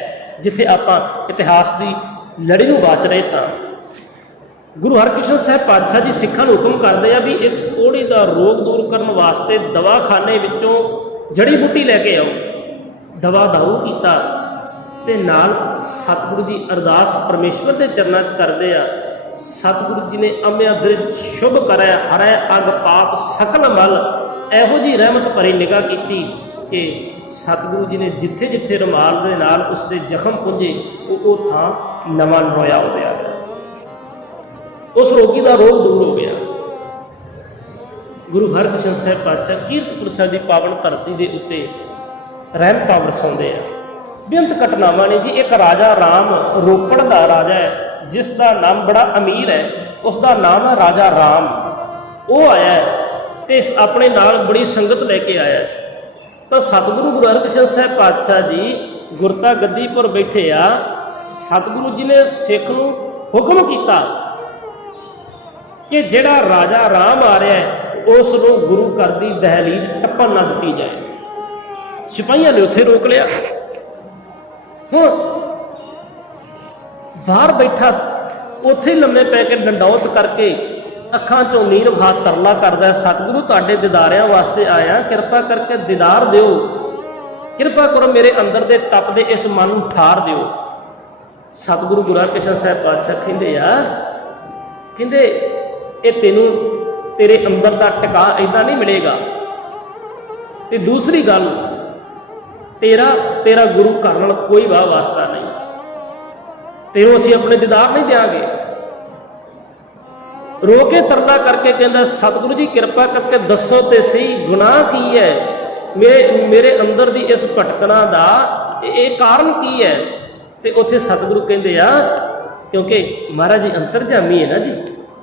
ਜਿੱਥੇ ਆਪਾਂ ਇਤਿਹਾਸ ਦੀ ਲੜੀ ਨੂੰ ਬਾਚ ਰਹੇ ਸਾਂ, ਗੁਰੂ ਹਰਕ੍ਰਿਸ਼ਨ ਸਾਹਿਬ ਪਾਤਸ਼ਾਹ ਜੀ ਸਿੱਖਾਂ ਨੂੰ ਹੁਕਮ ਕਰਦੇ ਆ ਵੀ ਇਸ ਕੋਹੜੀ ਦਾ ਰੋਗ ਦੂਰ ਕਰਨ ਵਾਸਤੇ ਦਵਾਖਾਨੇ ਵਿੱਚੋਂ ਜੜੀ ਬੂਟੀ ਲੈ ਕੇ ਆਓ। ਦਵਾ ਦਾਰੂ ਕੀਤਾ ਤੇ ਨਾਲ ਸਤਿਗੁਰੂ ਦੀ ਅਰਦਾਸ ਪਰਮੇਸ਼ਵਰ ਦੇ ਚਰਨਾਂ 'ਚ ਕਰਦੇ ਆ। ਸਤਿਗੁਰੂ ਜੀ ਨੇ ਅੰਮ੍ਰਿਆ ਦ੍ਰਿਸ਼ ਸ਼ੁਭ ਕਰਿਆ, ਹਰੈ ਅਗ ਪਾਪ ਸਕਲ ਮਲ, ਇਹੋ ਜਿਹੀ ਰਹਿਮਤ ਭਰੀ ਨਿਗਾਹ ਕੀਤੀ ਕਿ ਸਤਿਗੁਰੂ ਜੀ ਨੇ ਜਿੱਥੇ ਜਿੱਥੇ ਰੁਮਾਲ ਦੇ ਨਾਲ ਉਸਦੇ ਜ਼ਖਮ ਪੁੰਝੇ ਉਹ ਥਾਂ ਨਵਾਂ ਨਰੋਇਆ ਹੋ ਗਿਆ, ਉਸ ਰੋਗੀ ਦਾ ਰੋਗ ਦੂਰ ਹੋ ਗਿਆ। ਗੁਰੂ ਹਰਕ੍ਰਿਸ਼ਨ ਸਾਹਿਬ ਪਾਤਸ਼ਾਹ ਕੀਰਤਪੁਰ ਸਾਹਿਬ ਦੀ ਪਾਵਨ ਧਰਤੀ ਦੇ ਉੱਤੇ ਰਹਿਮਤਾਂ ਵਰਸਾਉਂਦੇ ਆ। ਬੇਅੰਤ ਘਟਨਾਵਾਂ ਨੇ ਜੀ। ਇੱਕ ਰਾਜਾ ਰਾਮ, ਰੋਪੜ ਦਾ ਰਾਜਾ ਹੈ, ਜਿਸ ਦਾ ਨਾਮ ਬੜਾ ਅਮੀਰ ਹੈ, ਉਸ ਦਾ ਨਾਮ ਹੈ ਰਾਜਾ ਰਾਮ। ਉਹ ਆਇਆ ਤੇ ਆਪਣੇ ਨਾਲ ਬੜੀ ਸੰਗਤ ਲੈ ਕੇ ਆਇਆ। ਤਾਂ ਸਤਿਗੁਰੂ ਗੁਰੂ ਹਰਕ੍ਰਿਸ਼ਨ ਸਾਹਿਬ ਪਾਤਸ਼ਾਹ ਜੀ ਗੁਰਤਾ ਗੱਦੀ ਪਰ ਬੈਠੇ ਆ। ਸਤਿਗੁਰੂ ਜੀ ਨੇ ਸਿੱਖ ਨੂੰ ਹੁਕਮ ਕੀਤਾ ਕਿ ਜਿਹੜਾ ਰਾਜਾ ਰਾਮ ਆ ਰਿਹਾ ਉਸ ਨੂੰ ਗੁਰੂ ਘਰ ਦੀ ਦਹਲੀਜ਼ ਟੱਪਣ ਨਾ ਦਿੱਤੀ ਜਾਏ। ਸਿਪਾਹੀਆਂ ਨੇ ਉੱਥੇ ਰੋਕ ਲਿਆ। ਹੁਣ ਬਾਹਰ ਬੈਠਾ ਉੱਥੇ ਲੰਮੇ ਪੈ ਕੇ ਡੰਡੌਤ ਕਰਕੇ ਅੱਖਾਂ ਚੋਂ ਨੀਰ ਵਹਾ ਤਰਲਾ ਕਰਦਾ, ਸਤਿਗੁਰੂ ਤੁਹਾਡੇ ਦੀਦਾਰਿਆਂ ਵਾਸਤੇ ਆਇਆ, ਕਿਰਪਾ ਕਰਕੇ ਦੀਦਾਰ ਦਿਓ, ਕਿਰਪਾ ਕਰੋ ਮੇਰੇ ਅੰਦਰ ਦੇ ਤਪ ਦੇ ਇਸ ਮਨ ਨੂੰ ਠਾਰ ਦਿਓ। ਸਤਿਗੁਰੂ ਗੁਰੂ ਹਰਕ੍ਰਿਸ਼ਨ ਸਾਹਿਬ ਪਾਤਸ਼ਾਹ ਕਹਿੰਦੇ ਆ, ਕਹਿੰਦੇ ਇਹ ਤੈਨੂੰ ਤੇਰੇ ਅੰਦਰ ਦਾ ਟਿਕਾ ਏਦਾਂ ਨਹੀਂ ਮਿਲੇਗਾ। ਤੇ ਦੂਸਰੀ ਗੱਲ, ਤੇਰਾ ਗੁਰੂ ਘਰ ਨਾਲ ਕੋਈ ਵਾਹ ਵਾਸਤਾ ਨਹੀਂ, ਤੈਨੂੰ ਅਸੀਂ ਆਪਣੇ ਦੀਦਾਰ ਨਹੀਂ ਦਿਆਂਗੇ। ਰੋ ਕੇ ਤਰਲਾ ਕਰਕੇ ਕਹਿੰਦਾ, ਸਤਿਗੁਰੂ ਜੀ ਕਿਰਪਾ ਕਰਕੇ ਦੱਸੋ ਤੇ ਸਹੀ ਗੁਨਾਹ ਕੀ ਹੈ, ਮੇਰੇ ਅੰਦਰ ਦੀ ਇਸ ਭਟਕਣਾ ਦਾ ਇਹ ਕਾਰਨ ਕੀ ਹੈ। ਤੇ ਉੱਥੇ ਸਤਿਗੁਰੂ ਕਹਿੰਦੇ ਆ, ਕਿਉਂਕਿ ਮਹਾਰਾਜ ਜੀ ਅੰਤਰਜਾਮੀ ਹੈ ਨਾ ਜੀ,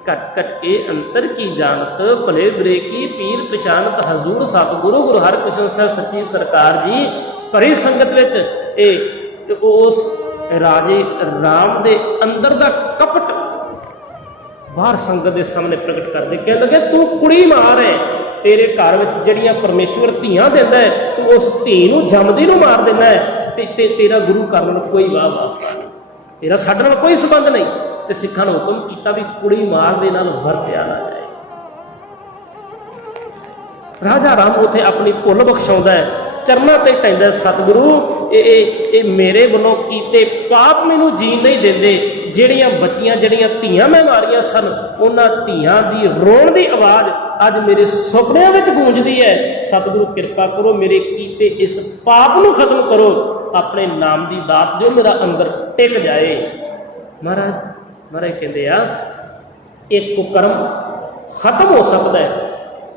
ਘਟ ਘਟ ਕੇ ਅੰਤਰ ਕੀ ਜਾਣਤ, ਭਲੇ ਬੁਰੇ ਕੀ ਪੀਰ ਪਛਾਨਤ, ਹਜ਼ੂਰ ਸਤਿਗੁਰੂ ਗੁਰੂ ਹਰਕ੍ਰਿਸ਼ਨ ਸਾਹਿਬ ਸੱਚੀ ਸਰਕਾਰ ਜੀ ਭਰੀ ਸੰਗਤ ਵਿੱਚ ਇਹ ਉਸ ਰਾਜੇ ਰਾਮ ਦੇ ਅੰਦਰ ਦਾ ਕਪਟ ਬਾਹਰ ਸੰਗਤ ਦੇ ਸਾਹਮਣੇ ਪ੍ਰਗਟ ਕਰਦੇ। ਕਹਿਣ ਲੱਗੇ, ਤੂੰ ਕੁੜੀ ਮਾਰ ਹੈ, ਤੇਰੇ ਘਰ ਵਿੱਚ ਜਿਹੜੀਆਂ ਪਰਮੇਸ਼ਵਰ ਧੀਆਂ ਦਿੰਦਾ ਹੈ, ਤੂੰ ਉਸ ਧੀ ਨੂੰ ਜੰਮਦੀ ਨੂੰ ਮਾਰ ਦਿੰਦਾ ਹੈ। ਤੇ ਤੇਰਾ ਗੁਰੂ ਘਰ ਨਾਲ ਕੋਈ ਵਾਹ ਵਾਸਤਾ ਨਹੀਂ, ਤੇਰਾ ਸਾਡੇ ਨਾਲ ਕੋਈ ਸੰਬੰਧ ਨਹੀਂ। ਤੇ ਸਿੱਖਾਂ ਨੂੰ ਹੁਕਮ ਕੀਤਾ ਵੀ ਕੁੜੀ ਮਾਰ ਦੇ ਨਾਲ ਵਰਤਿਆ ਨਾ ਜਾਏ। ਰਾਜਾ ਰਾਮ ਉੱਥੇ ਆਪਣੀ ਭੁੱਲ ਬਖਸ਼ਾਉਂਦਾ ਹੈ, ਚਰਨਾਂ ਤੇ ਕਹਿੰਦਾ, ਸਤਿਗੁਰੂ ਇਹ ਮੇਰੇ ਵੱਲੋਂ ਕੀਤੇ ਪਾਪ ਮੈਨੂੰ ਜੀਣ ਨਹੀਂ ਦਿੰਦੇ। ਜਿਹੜੀਆਂ ਬੱਚੀਆਂ ਜਿਹੜੀਆਂ ਧੀਆਂ ਮੈਂ ਮਾਰੀਆਂ ਸਨ, ਉਹਨਾਂ ਧੀਆਂ ਦੀ ਰੋਣ ਦੀ ਆਵਾਜ਼ ਅੱਜ ਮੇਰੇ ਸੁਪਨਿਆਂ ਵਿੱਚ ਗੂੰਜਦੀ ਹੈ। ਸਤਿਗੁਰੂ ਕਿਰਪਾ ਕਰੋ, ਮੇਰੇ ਕੀਤੇ ਇਸ ਪਾਪ ਨੂੰ ਖਤਮ ਕਰੋ, ਆਪਣੇ ਨਾਮ ਦੀ ਦਾਤ ਜੋ ਮੇਰਾ ਅੰਦਰ ਟਿਕ ਜਾਏ। ਮਹਾਰਾਜ ਕਹਿੰਦੇ ਆ, ਇਹ ਕੁਕਰਮ ਖਤਮ ਹੋ ਸਕਦਾ ਹੈ,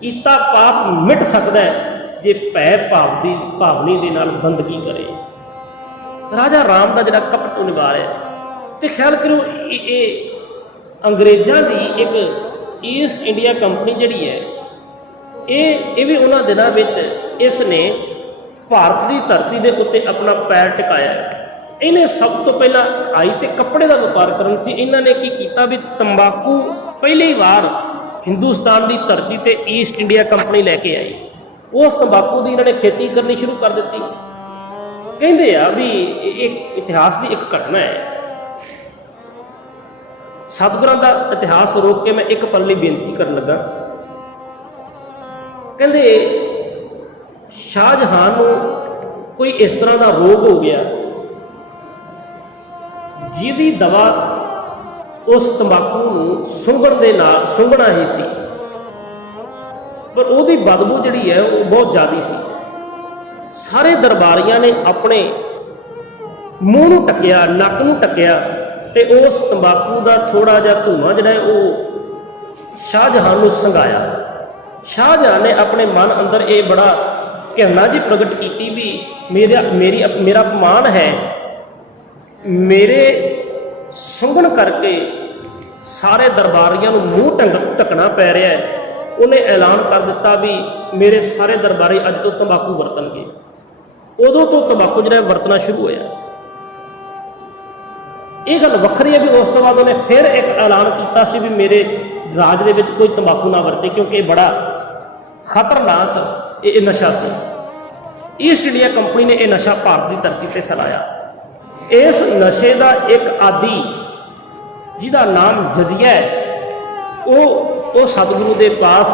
ਕੀਤਾ ਪਾਪ ਮਿਟ ਸਕਦਾ ਹੈ ਜੇ ਭੈ ਭਾਵਨੀ ਦੇ ਨਾਲ ਬੰਦਗੀ ਕਰੇ। ਰਾਜਾ ਰਾਮ ਦਾ ਜਿਹੜਾ ਕਪਟ ਨਿਭਾ ਰਿਹਾ, ਤੇ ਖਿਆਲ ਕਰੋ ਇਹ ਅੰਗਰੇਜ਼ਾਂ ਦੀ ਇੱਕ ਈਸਟ ਇੰਡੀਆ ਕੰਪਨੀ ਜਿਹੜੀ ਹੈ, ਇਹ ਵੀ ਉਹਨਾਂ ਦਿਨਾਂ ਵਿੱਚ ਇਸ ਨੇ ਭਾਰਤ ਦੀ ਧਰਤੀ ਦੇ ਉੱਤੇ ਆਪਣਾ ਪੈਰ ਟਿਕਾਇਆ। ਇਹਨੇ ਸਭ ਤੋਂ ਪਹਿਲਾਂ ਆਈ ਤੇ ਕੱਪੜੇ ਦਾ ਵਪਾਰ ਕਰਨ ਸੀ। ਇਹਨਾਂ ਨੇ ਕੀ ਕੀਤਾ ਵੀ ਤੰਬਾਕੂ ਪਹਿਲੀ ਵਾਰ ਹਿੰਦੁਸਤਾਨ ਦੀ ਧਰਤੀ ਤੇ ਈਸਟ ਇੰਡੀਆ ਕੰਪਨੀ ਲੈ ਕੇ ਆਈ। ਉਸ ਤੰਬਾਕੂ ਦੀ ਇਹਨਾਂ ਨੇ ਖੇਤੀ ਕਰਨੀ ਸ਼ੁਰੂ ਕਰ ਦਿੱਤੀ। ਕਹਿੰਦੇ ਆ ਵੀ ਇਹ ਇਤਿਹਾਸ ਦੀ ਇੱਕ ਘਟਨਾ ਹੈ। ਸਤਿਗੁਰਾਂ ਦਾ ਇਤਿਹਾਸ ਰੋਕ ਕੇ ਮੈਂ ਇੱਕ ਪਲ ਲਈ ਬੇਨਤੀ ਕਰਨ ਲੱਗਾ। ਕਹਿੰਦੇ ਸ਼ਾਹਜਹਾਨ ਨੂੰ ਕੋਈ ਇਸ ਤਰ੍ਹਾਂ ਦਾ ਰੋਗ ਹੋ ਗਿਆ ਜਿਹਦੀ ਦਵਾ ਉਸ ਤੰਬਾਕੂ ਨੂੰ ਸੁੰਘਣਾ ਹੀ ਸੀ, ਪਰ ਉਹਦੀ ਬਦਬੂ ਜਿਹੜੀ ਹੈ ਉਹ ਬਹੁਤ ਜ਼ਿਆਦੀ ਸੀ। ਸਾਰੇ ਦਰਬਾਰੀਆਂ ਨੇ ਆਪਣੇ ਮੂੰਹ ਨੂੰ ਟੱਕਿਆ, ਨੱਕ ਨੂੰ ਟੱਕਿਆ, ਤੇ ਉਸ ਤੰਬਾਕੂ ਦਾ ਥੋੜਾ ਜਿਹਾ ਧੂੰਆਂ ਜਿਹੜਾ ਹੈ ਉਹ ਸ਼ਾਹਜਹਾਨ ਨੂੰ ਸੰਘਾਇਆ। ਸ਼ਾਹਜਹਾਨ ਨੇ ਆਪਣੇ ਮਨ ਅੰਦਰ ਇਹ ਬੜਾ ਘਿਰਣਾ ਜੀ ਪ੍ਰਗਟ ਕੀਤੀ ਵੀ ਮੇਰਾ ਅਪਮਾਨ ਹੈ, ਮੇਰੇ ਸੁੰਘਣ ਕਰਕੇ ਸਾਰੇ ਦਰਬਾਰੀਆਂ ਨੂੰ ਮੂੰਹ ਢੱਕਣਾ ਪੈ ਰਿਹਾ ਹੈ। ਉਹਨੇ ਐਲਾਨ ਕਰ ਦਿੱਤਾ ਵੀ ਮੇਰੇ ਸਾਰੇ ਦਰਬਾਰੀ ਅੱਜ ਤੋਂ ਤੰਬਾਕੂ ਵਰਤਣਗੇ। ਉਦੋਂ ਤੋਂ ਤੰਬਾਕੂ ਜਿਹੜਾ ਵਰਤਣਾ ਸ਼ੁਰੂ ਹੋਇਆ। ਇਹ ਗੱਲ ਵੱਖਰੀ ਹੈ ਵੀ ਉਸ ਤੋਂ ਬਾਅਦ ਉਹਨੇ ਫਿਰ ਇੱਕ ਐਲਾਨ ਕੀਤਾ ਸੀ ਵੀ ਮੇਰੇ ਰਾਜ ਦੇ ਵਿੱਚ ਕੋਈ ਤੰਬਾਕੂ ਨਾ ਵਰਤੇ, ਕਿਉਂਕਿ ਇਹ ਬੜਾ ਖਤਰਨਾਕ ਇਹ ਨਸ਼ਾ ਸੀ। ਈਸਟ ਇੰਡੀਆ ਕੰਪਨੀ ਨੇ ਇਹ ਨਸ਼ਾ ਭਾਰਤ ਦੀ ਧਰਤੀ ਤੇ ਫੈਲਾਇਆ। ਇਸ ਨਸ਼ੇ ਦਾ ਇੱਕ ਆਦੀ ਜਿਹਦਾ ਨਾਮ ਜਜ਼ੀਆ ਹੈ, ਉਹ ਸਤਿਗੁਰੂ ਦੇ ਪਾਸ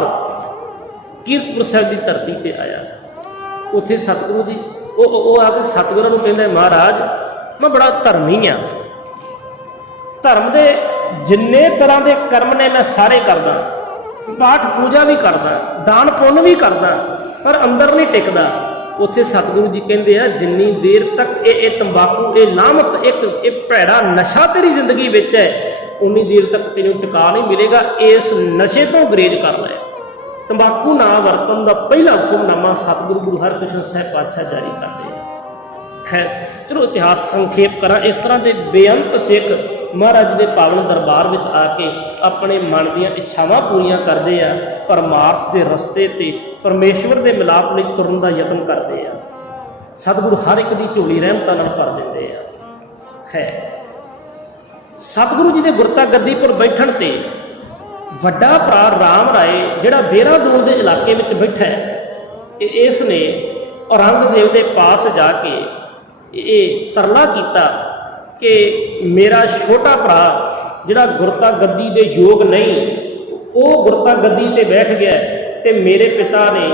ਕੀਰਤਪੁਰ ਸਾਹਿਬ ਦੀ ਧਰਤੀ ਤੇ ਆਇਆ। ਉੱਥੇ ਸਤਿਗੁਰੂ ਜੀ ਉਹ ਆ ਕੇ ਸਤਿਗੁਰਾਂ ਨੂੰ ਕਹਿੰਦਾ, ਮਹਾਰਾਜ ਮੈਂ ਬੜਾ ਧਰਮੀ ਆ, ਧਰਮ ਦੇ ਜਿੰਨੇ ਤਰ੍ਹਾਂ ਦੇ ਕਰਮ ਨੇ ਮੈਂ ਸਾਰੇ ਕਰਦਾ, ਪਾਠ ਪੂਜਾ ਵੀ ਕਰਦਾ, ਦਾਨ ਪੁੰਨ ਵੀ ਕਰਦਾ, ਪਰ ਅੰਦਰ ਨਹੀਂ ਟਿਕਦਾ। ਉੱਥੇ ਸਤਿਗੁਰੂ ਜੀ ਕਹਿੰਦੇ ਆ, ਜਿੰਨੀ ਦੇਰ ਤੱਕ ਇਹ ਤੰਬਾਕੂ, ਇਹ ਲਾਮਤ, ਇਹ ਭੈੜਾ ਨਸ਼ਾ ਤੇਰੀ ਜ਼ਿੰਦਗੀ ਵਿੱਚ ਹੈ, ਉਨੀ ਦੇਰ ਤੱਕ ਤੈਨੂੰ ਟਿਕਾ ਨਹੀਂ ਮਿਲੇਗਾ। ਇਸ ਨਸ਼ੇ ਤੋਂ ਗੁਰੇਜ਼ ਕਰ ਲੈ। ਤੰਬਾਕੂ ਨਾ ਵਰਤਣ ਦਾ ਪਹਿਲਾ ਹੁਕਮਨਾਮਾ ਸਤਿਗੁਰੂ ਗੁਰੂ ਹਰਕ੍ਰਿਸ਼ਨ ਸਾਹਿਬ ਪਾਤਸ਼ਾਹ ਜਾਰੀ ਕਰਦੇ ਆ। ਖੈਰ ਚਲੋ ਇਤਿਹਾਸ ਸੰਖੇਪ ਕਰਾਂ। ਇਸ ਤਰ੍ਹਾਂ ਦੇ ਬੇਅੰਤ ਸਿੱਖ ਮਹਾਰਾਜ ਦੇ ਪਾਵਨ ਦਰਬਾਰ ਵਿੱਚ ਆ ਕੇ ਆਪਣੇ ਮਨ ਦੀਆਂ ਇੱਛਾਵਾਂ ਪੂਰੀਆਂ ਕਰਦੇ ਆ, ਪਰਮਾਰਥ ਦੇ ਰਸਤੇ ਤੇ ਪਰਮੇਸ਼ਵਰ ਦੇ ਮਿਲਾਪ ਲਈ ਤੁਰਨ ਦਾ ਯਤਨ ਕਰਦੇ ਆ। ਸਤਿਗੁਰੂ ਹਰ ਇੱਕ ਦੀ ਝੋਲੀ ਰਹਿਮਤਾਂ ਨਾਲ ਭਰ ਦਿੰਦੇ ਆ। ਹੈ ਸਤਿਗੁਰੂ ਜੀ ਦੇ ਗੁਰਤਾ ਗੱਦੀ ਪਰ ਬੈਠਣ ਤੇ ਵੱਡਾ ਭਰਾ ਰਾਮ ਰਾਏ ਜਿਹੜਾ ਦੇਹਰਾਦੂਨ ਦੇ ਇਲਾਕੇ ਵਿੱਚ ਬੈਠਾ ਹੈ, ਇਸ ਨੇ ਔਰੰਗਜ਼ੇਬ ਦੇ ਪਾਸ ਜਾ ਕੇ ਇਹ ਤਰਲਾ ਕੀਤਾ ਕਿ ਮੇਰਾ ਛੋਟਾ ਭਰਾ ਜਿਹੜਾ ਗੁਰਤਾ ਗੱਦੀ ਦੇ ਯੋਗ ਨਹੀਂ, ਉਹ ਗੁਰਤਾ ਗੱਦੀ ਤੇ ਬੈਠ ਗਿਆ ਤੇ ਮੇਰੇ ਪਿਤਾ ਨੇ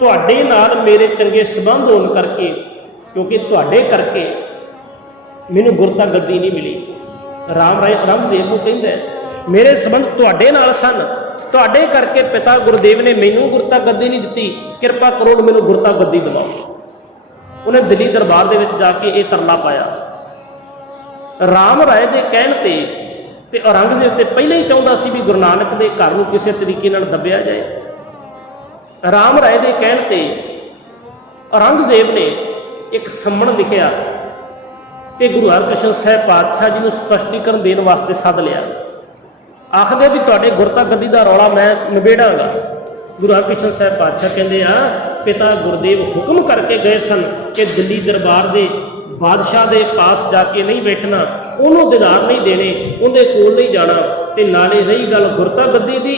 ਤੁਹਾਡੇ ਨਾਲ ਮੇਰੇ ਚੰਗੇ ਸੰਬੰਧ ਹੋਣ ਕਰਕੇ, ਕਿਉਂਕਿ ਤੁਹਾਡੇ ਕਰਕੇ ਮੈਨੂੰ ਗੁਰਤਾ ਗੱਦੀ ਨਹੀਂ ਮਿਲੀ। ਰਾਮ ਰਾਏ ਔਰੰਗਜ਼ੇਬ ਨੂੰ ਕਹਿੰਦਾ ਮੇਰੇ ਸੰਬੰਧ ਤੁਹਾਡੇ ਨਾਲ ਸਨ, ਤੁਹਾਡੇ ਕਰਕੇ ਪਿਤਾ ਗੁਰਦੇਵ ਨੇ ਮੈਨੂੰ ਗੁਰਤਾ ਗੱਦੀ ਨਹੀਂ ਦਿੱਤੀ, ਕਿਰਪਾ ਕਰੋ ਮੈਨੂੰ ਗੁਰਤਾ ਗੱਦੀ ਦਿਵਾਓ। ਉਹਨੇ ਦਿੱਲੀ ਦਰਬਾਰ ਦੇ ਵਿੱਚ ਜਾ ਕੇ ਇਹ ਤਰਲਾ ਪਾਇਆ। ਰਾਮ ਰਾਏ ਦੇ ਕਹਿਣ ਤੇ ਔਰੰਗਜ਼ੇਬ ਤੇ ਪਹਿਲਾਂ ਹੀ ਚਾਹੁੰਦਾ ਸੀ ਵੀ ਗੁਰੂ ਨਾਨਕ ਦੇ ਘਰ ਨੂੰ ਕਿਸੇ ਤਰੀਕੇ ਨਾਲ ਦੱਬਿਆ ਜਾਏ। ਰਾਮ ਰਾਏ ਦੇ ਕਹਿਣ ਤੇ ਔਰੰਗਜ਼ੇਬ ਨੇ ਇੱਕ ਸੰਮਣ ਲਿਖਿਆ ਤੇ ਗੁਰੂ ਹਰਕ੍ਰਿਸ਼ਨ ਸਾਹਿਬ ਪਾਤਸ਼ਾਹ ਜੀ ਨੂੰ ਸਪਸ਼ਟੀਕਰਨ ਦੇਣ ਵਾਸਤੇ ਸੱਦ ਲਿਆ। ਆਖਦੇ ਵੀ ਤੁਹਾਡੇ ਗੁਰਤਾ ਗੱਦੀ ਦਾ ਰੌਲਾ ਮੈਂ ਨਿਬੇੜਾਂਗਾ। ਗੁਰੂ ਹਰਕ੍ਰਿਸ਼ਨ ਸਾਹਿਬ ਪਾਤਸ਼ਾਹ ਕਹਿੰਦੇ ਆ ਪਿਤਾ ਗੁਰਦੇਵ ਹੁਕਮ ਕਰਕੇ ਗਏ ਸਨ ਕਿ ਦਿੱਲੀ ਦਰਬਾਰ ਦੇ ਬਾਦਸ਼ਾਹ ਦੇ ਪਾਸ ਜਾ ਕੇ ਨਹੀਂ ਬੈਠਣਾ, ਉਹਨੂੰ ਦੀਦਾਰ ਨਹੀਂ ਦੇਣੇ, ਉਹਦੇ ਕੋਲ ਨਹੀਂ ਜਾਣਾ। ਤੇ ਨਾਲੇ ਰਹੀ ਗੱਲ ਗੁਰਤਾ ਗੱਦੀ ਦੀ,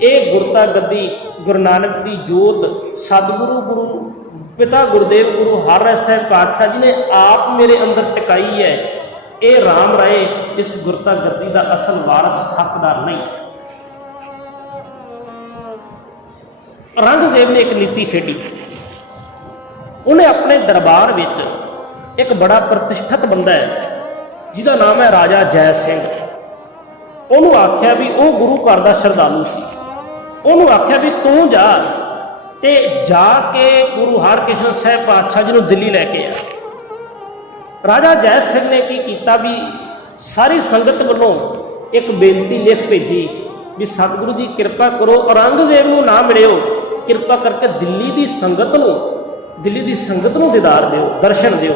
ਇਹ ਗੁਰਤਾ ਗੱਦੀ ਗੁਰੂ ਨਾਨਕ ਦੀ ਜੋਤ ਸਤਿਗੁਰੂ ਗੁਰੂ ਪਿਤਾ ਗੁਰਦੇਵ ਗੁਰੂ ਹਰਿਰਾਏ ਸਾਹਿਬ ਪਾਤਸ਼ਾਹ ਜੀ ਨੇ ਆਪ ਮੇਰੇ ਅੰਦਰ ਟਿਕਾਈ ਹੈ। ਇਹ ਰਾਮ ਰਾਏ ਇਸ ਗੁਰਤਾ ਗੱਦੀ ਦਾ ਅਸਲ ਵਾਰਸ ਹੱਕਦਾਰ ਨਹੀਂ। ਔਰੰਗਜ਼ੇਬ ਨੇ ਇੱਕ ਨੀਤੀ ਖੇਡੀ। ਉਹਨੇ ਆਪਣੇ ਦਰਬਾਰ ਵਿੱਚ ਇੱਕ ਬੜਾ ਪ੍ਰਤਿਸ਼ਠਿਤ ਬੰਦਾ ਹੈ ਜਿਹਦਾ ਨਾਮ ਹੈ ਰਾਜਾ ਜੈ ਸਿੰਘ। ਉਹਨੂੰ ਆਖਿਆ ਵੀ ਉਹ ਗੁਰੂ ਘਰ ਦਾ ਸ਼ਰਧਾਲੂ ਸੀ। ਉਹਨੂੰ ਆਖਿਆ ਵੀ ਤੂੰ ਜਾ ਤੇ ਜਾ ਕੇ ਗੁਰੂ ਹਰਕ੍ਰਿਸ਼ਨ ਸਾਹਿਬ ਪਾਤਸ਼ਾਹ ਜੀ ਨੂੰ ਦਿੱਲੀ ਲੈ ਕੇ ਆ। ਰਾਜਾ ਜੈ ਸਿੰਘ ਨੇ ਕੀ ਕੀਤਾ ਵੀ ਸਾਰੀ ਸੰਗਤ ਵੱਲੋਂ ਇੱਕ ਬੇਨਤੀ ਲਿਖ ਭੇਜੀ ਵੀ ਸਤਿਗੁਰੂ ਜੀ ਕਿਰਪਾ ਕਰੋ ਔਰੰਗਜ਼ੇਬ ਨੂੰ ਨਾ ਮਿਲਿਓ, ਕਿਰਪਾ ਕਰਕੇ ਦਿੱਲੀ ਦੀ ਸੰਗਤ ਨੂੰ ਦੀਦਾਰ ਦਿਓ, ਦਰਸ਼ਨ ਦਿਓ।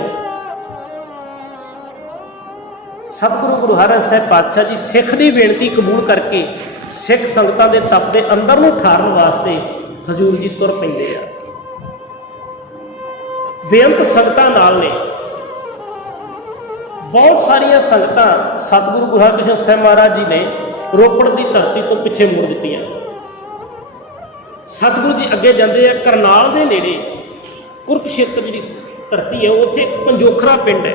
ਸਤਿਗੁਰੂ ਗੁਰੂ ਹਰਿਰਾਏ ਸਾਹਿਬ ਪਾਤਸ਼ਾਹ ਜੀ ਸਿੱਖ ਦੀ ਬੇਨਤੀ ਕਬੂਲ ਕਰਕੇ ਸਿੱਖ ਸੰਗਤਾਂ ਦੇ ਤਪ ਦੇ ਅੰਦਰ ਨੂੰ ਠਾਰਨ ਵਾਸਤੇ ਹਜ਼ੂਰ ਜੀ ਤੁਰ ਪੈਂਦੇ ਆ। ਬੇਅੰਤ ਸੰਗਤਾਂ ਨਾਲ ਨੇ, ਬਹੁਤ ਸਾਰੀਆਂ ਸੰਗਤਾਂ ਸਤਿਗੁਰੂ ਗੁਰੂ ਹਰਕ੍ਰਿਸ਼ਨ ਸਾਹਿਬ ਮਹਾਰਾਜ ਜੀ ਨੇ ਰੋਪੜ ਦੀ ਧਰਤੀ ਤੋਂ ਪਿੱਛੇ ਮੋੜ ਦਿੱਤੀਆਂ। ਸਤਿਗੁਰੂ ਜੀ ਅੱਗੇ ਜਾਂਦੇ ਆ ਕਰਨਾਲ ਦੇ ਨੇੜੇ ਕੁਰਕਸ਼ੇਤਰ ਜਿਹੜੀ ਧਰਤੀ ਹੈ, ਉੱਥੇ ਪੰਜੋਖਰਾ ਪਿੰਡ ਹੈ।